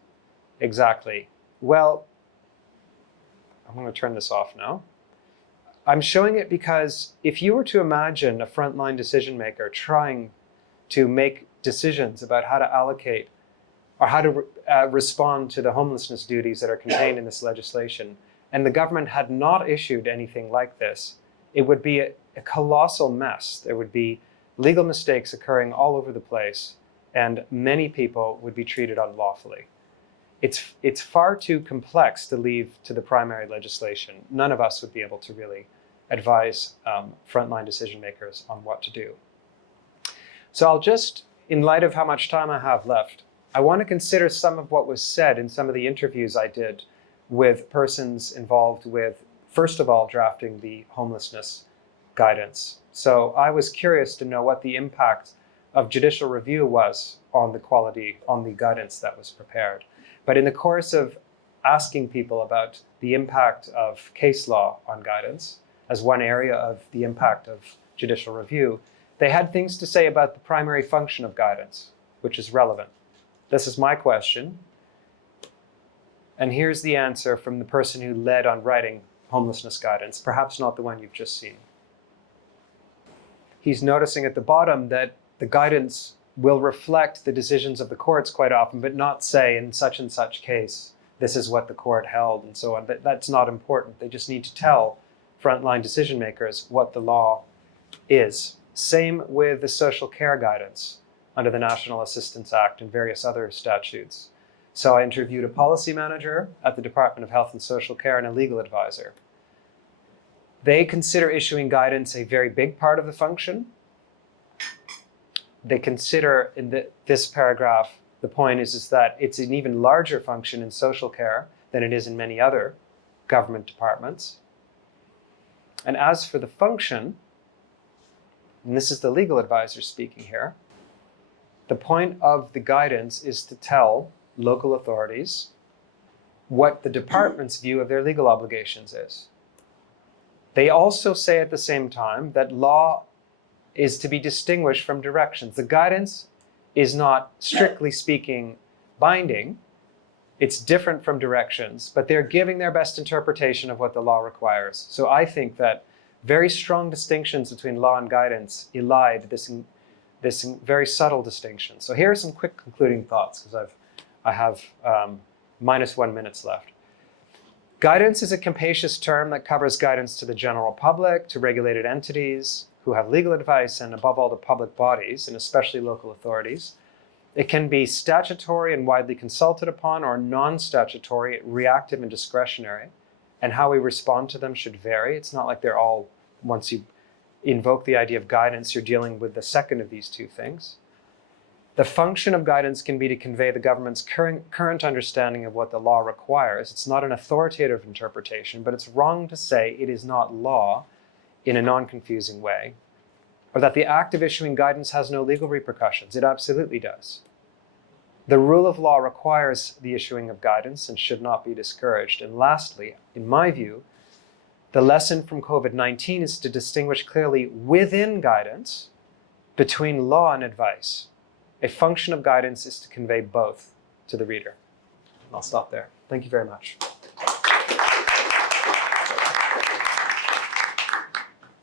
exactly? Well, I'm going to turn this off now. I'm showing it because if you were to imagine a frontline decision maker trying to make decisions about how to allocate or how to respond to the homelessness duties that are contained in this legislation, and the government had not issued anything like this, it would be a colossal mess. There would be legal mistakes occurring all over the place, and many people would be treated unlawfully. It's far too complex to leave to the primary legislation. None of us would be able to really advise frontline decision makers on what to do. So I'll just, in light of how much time I have left, I want to consider some of what was said in some of the interviews I did with persons involved with, first of all, drafting the homelessness guidance. So I was curious to know what the impact of judicial review was on the quality, on the guidance that was prepared. But in the course of asking people about the impact of case law on guidance, as one area of the impact of judicial review, they had things to say about the primary function of guidance, which is relevant. This is my question. And here's the answer from the person who led on writing homelessness guidance, perhaps not the one you've just seen. He's noticing at the bottom that the guidance will reflect the decisions of the courts quite often, but not say in such and such case, this is what the court held and so on. But that's not important. They just need to tell frontline decision makers what the law is. Same with the social care guidance under the National Assistance Act and various other statutes. So I interviewed a policy manager at the Department of Health and Social Care and a legal advisor. They consider issuing guidance a very big part of the function. They consider in this paragraph, the point is that it's an even larger function in social care than it is in many other government departments. And as for the function, and this is the legal advisor speaking here, the point of the guidance is to tell local authorities what the department's view of their legal obligations is. They also say at the same time that law is to be distinguished from directions. The guidance is not, strictly speaking, binding. It's different from directions, but they're giving their best interpretation of what the law requires. So I think that very strong distinctions between law and guidance elide this very subtle distinction. So here are some quick concluding thoughts, because I have -1 minute left. Guidance is a capacious term that covers guidance to the general public, to regulated entities who have legal advice, and above all to public bodies, and especially local authorities. It can be statutory and widely consulted upon, or non-statutory, reactive and discretionary, and how we respond to them should vary. It's not like they're all, once you invoke the idea of guidance, you're dealing with the second of these two things. The function of guidance can be to convey the government's current understanding of what the law requires. It's not an authoritative interpretation, but it's wrong to say it is not law in a non-confusing way, or that the act of issuing guidance has no legal repercussions. It absolutely does. The rule of law requires the issuing of guidance and should not be discouraged. And lastly, in my view, the lesson from COVID-19 is to distinguish clearly within guidance between law and advice. A function of guidance is to convey both to the reader. I'll stop there. Thank you very much.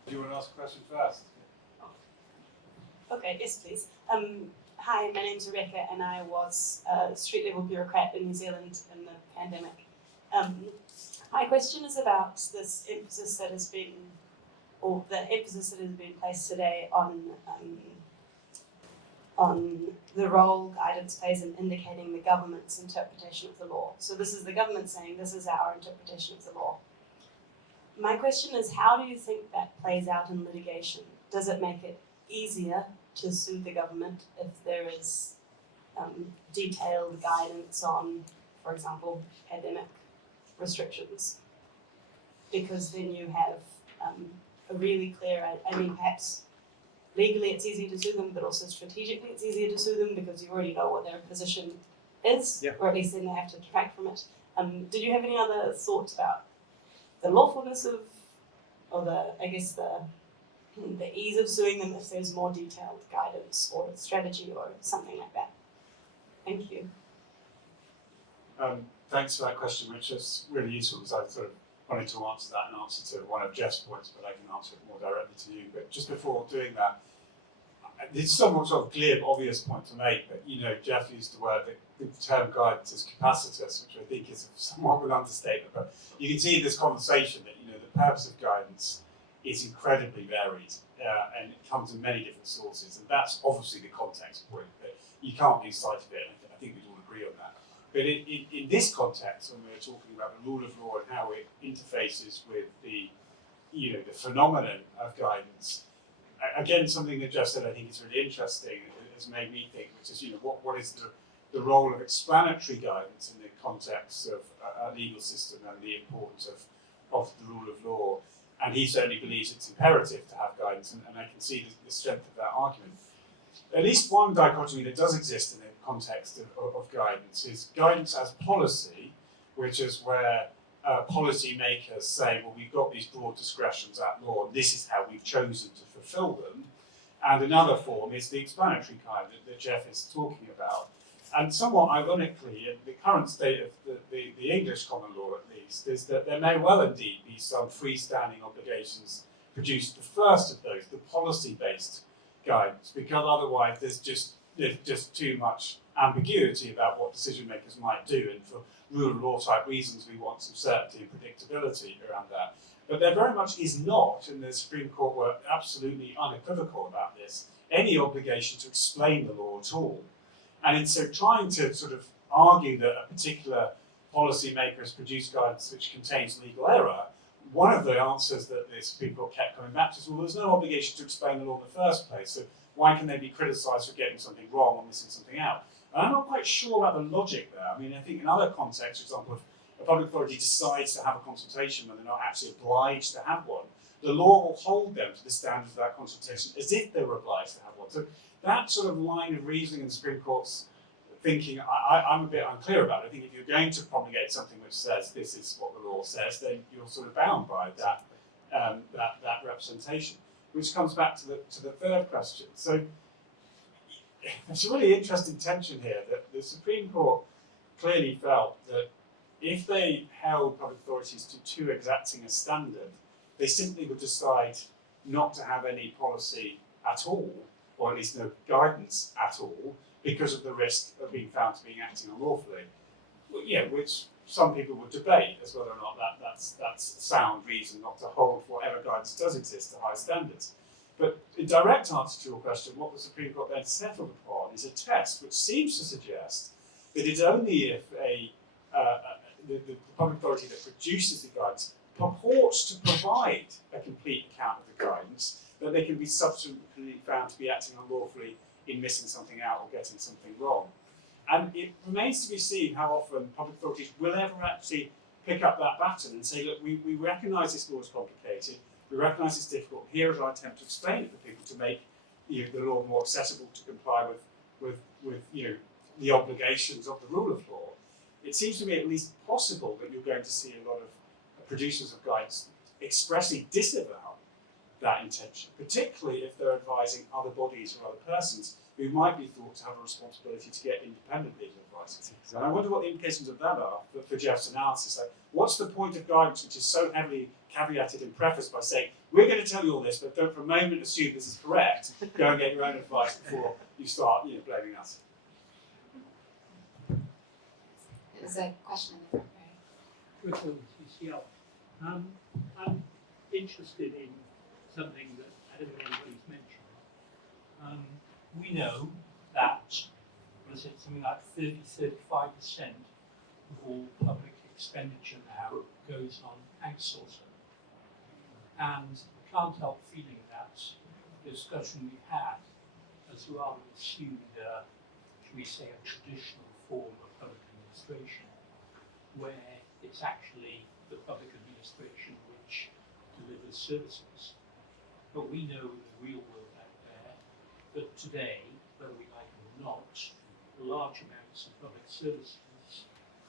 Do you want to ask a question first? Okay, yes, please. Hi, my name's Rebecca, and I was a street level bureaucrat in New Zealand in the pandemic. My question is about this emphasis that has been, or the emphasis that has been placed today on the role guidance plays in indicating the government's interpretation of the law. So this is the government saying this is our interpretation of the law. My question is, how do you think that plays out in litigation? Does it make it easier to sue the government if there is detailed guidance on, for example, pandemic restrictions? because then you have a really clear, I mean, perhaps legally it's easy to sue them, but also strategically it's easier to sue them because you already know what their position is, Yeah. or at least then they have to detract from it. Did you have any other thoughts about the lawfulness of, or the ease of suing them if there's more detailed guidance or strategy or something like that? Thank you. Thanks for that question, which is really useful because I sort of wanted to answer that in answer to one of Jeff's points, but I can answer it more directly to you. But just before doing that, it's somewhat sort of glib, obvious point to make, but Jeff used the term guidance as capacitous, which I think is somewhat of an understatement. But you can see in this conversation that the purpose of guidance is incredibly varied, and it comes in many different sources, and that's obviously the context point. But you can't lose sight of it, and I think we'd all agree on that. But in this context, when we're talking about the rule of law and how it interfaces with the phenomenon of guidance, again, something that Jeff said I think is really interesting, has made me think, which is what is the role of explanatory guidance in the context of a legal system and the importance of the rule of law. And he certainly believes it's imperative to have guidance, and I can see the strength of that argument. At least one dichotomy that does exist in the context of guidance is guidance as policy, which is where policymakers say, well, we've got these broad discretions at law, and this is how we've chosen to fulfill them. And another form is the explanatory kind that Jeff is talking about. And somewhat ironically, in the current state of the English common law at least, is that there may well indeed be some freestanding obligations produced. The first of those, the policy-based guidance, because otherwise there's just too much ambiguity about what decision makers might do, and for rule of law type reasons we want some certainty and predictability around that. But there very much is not, and the Supreme Court were absolutely unequivocal about this, any obligation to explain the law at all. And in so trying to sort of argue that a particular policymaker has produced guidance which contains legal error, one of the answers that the Supreme Court kept coming back to is, well, there's no obligation to explain the law in the first place, so why can they be criticised for getting something wrong or missing something out? And I'm not quite sure about the logic there. I mean, I think in other contexts, for example, if a public authority decides to have a consultation when they're not actually obliged to have one, the law will hold them to the standards of that consultation as if they were obliged to have one. So that sort of line of reasoning in the Supreme Court's thinking, I'm a bit unclear about it. I think if you're going to promulgate something which says this is what the law says, then you're sort of bound by that representation. Which comes back to the third question. So it's a really interesting tension here that the Supreme Court clearly felt that if they held public authorities to too exacting a standard, they simply would decide not to have any policy at all, or at least no guidance at all, because of the risk of being found to be acting unlawfully. Well, yeah, which some people would debate as whether or not that's sound reason not to hold whatever guidance does exist to high standards. But in direct answer to your question, what the Supreme Court then settled upon is a test which seems to suggest that it's only if the public authority that produces the guidance purports to provide a complete account of the guidance, that they can be subsequently found to be acting unlawfully in missing something out or getting something wrong. And it remains to be seen how often public authorities will ever actually pick up that baton and say, look, we recognise this law is complicated, we recognise it's difficult, here is our attempt to explain it for people to make the law more accessible to comply with the obligations of the rule of law. It seems to me at least possible that you're going to see a lot of producers of guidance expressly disavow that intention, particularly if they're advising other bodies or other persons who might be thought to have a responsibility to get independent legal advice. Exactly. And I wonder what the implications of that are for Jeff's analysis. Like, what's the point of guidance which is so heavily caveated and prefaced by saying, we're going to tell you all this, but don't for a moment assume this is correct. Go and get your own advice before you start blaming us. There's a question in the front row. TCL. I'm interested in something that I don't think anybody's mentioned. We know that, something like 30-35% of all public expenditure now goes on outsourcing. And I can't help feeling that the discussion we've had has rather assumed, should we say, a traditional form of public administration, where it's actually the public administration which delivers services. But we know in the real world out there that today, whether we like it or not, large amounts of public services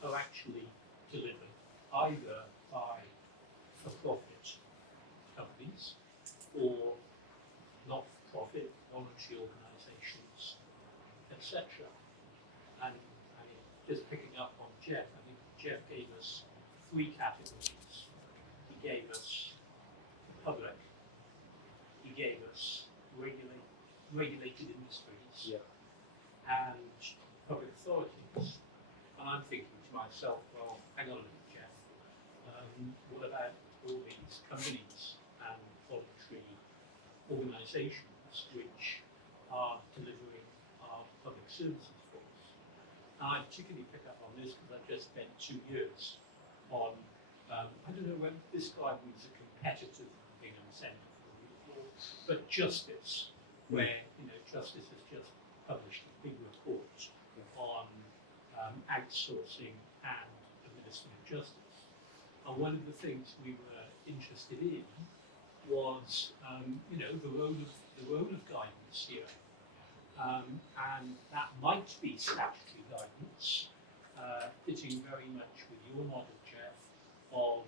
are actually delivered either by for-profit companies or not-for-profit voluntary organisations, etc. And I mean, just picking up on Jeff, I think Jeff gave us 3 categories. He gave us public, he gave us regulated industries, and public authorities. And I'm thinking to myself, well, hang on a minute, Jeff, what about all these companies and voluntary organisations which are delivering our public services for us? And I particularly pick up on this because I've just spent 2 years on, I don't know when this guy was a competitor of Bingham Centre for the Rule of Law, but Justice, where Justice has just published a big report on outsourcing and administrative justice. And one of the things we were interested in was, the role of guidance here, and that might be statutory guidance, fitting very much with your model, Jeff, of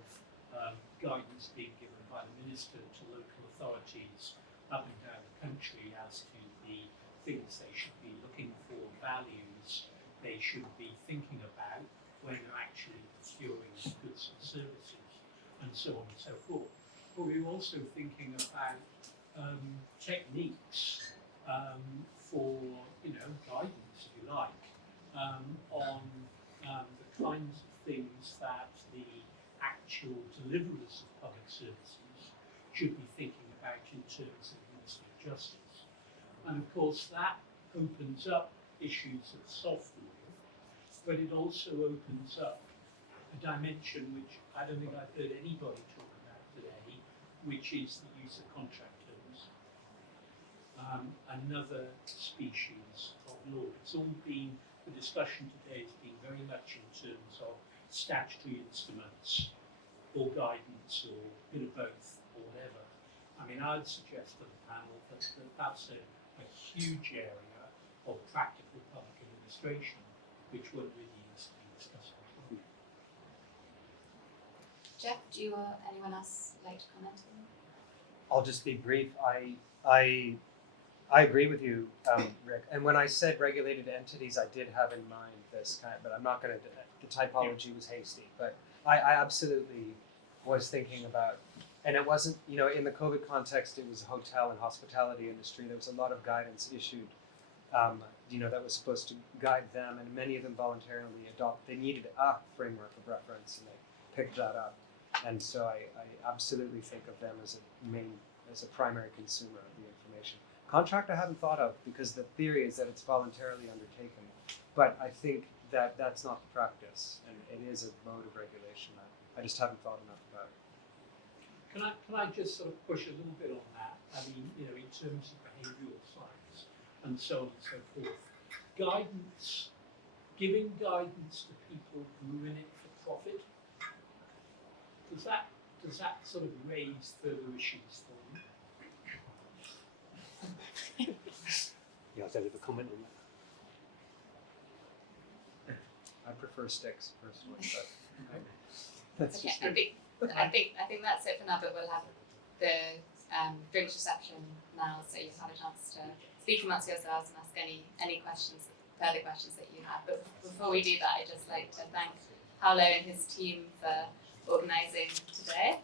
guidance being given by the Minister to local authorities up and down the country as to the things they should be looking for, values they should be thinking about when they're actually procuring goods and services, and so on and so forth. But we're also thinking about techniques for, guidance, if you like, on the kinds of things that the actual deliverers of public services should be thinking about in terms of administrative justice. And of course that opens up issues of soft law, but it also opens up a dimension which I don't think I've heard anybody talk about today, which is the use of contract terms. Another species of law. It's all been, the discussion today has been very much in terms of statutory instruments or guidance or a bit of both or whatever. I mean, I'd suggest to the panel that that's a huge area of practical public administration, which one really needs to be discussed. Jeff, do you or anyone else like to comment on that? I'll just be brief. I agree with you, Rick. And when I said regulated entities, I did have in mind this kind, but I'm not going to. The typology was hasty, but I absolutely was thinking about, and it wasn't, in the COVID context, it was hotel and hospitality industry. There was a lot of guidance issued, that was supposed to guide them, and many of them voluntarily they needed a framework of reference, and they picked that up. And so I absolutely think of them as a primary consumer of the information. Contract I haven't thought of, because the theory is that it's voluntarily undertaken, but I think that that's not the practice, and it is a mode of regulation that I just haven't thought enough about. Can I just sort of push a little bit on that? I mean, in terms of behavioural science and so on and so forth, guidance, giving guidance to people who are in it for profit, does that sort of raise further issues for you? Yeah, I don't have a comment on that. I prefer sticks personally, but that's Okay, just I think that's it for now. But we'll have the drinks reception now, so you can have a chance to speak amongst yourselves and ask any further questions that you have. But before we do that, I'd just like to thank Paolo and his team for organising today.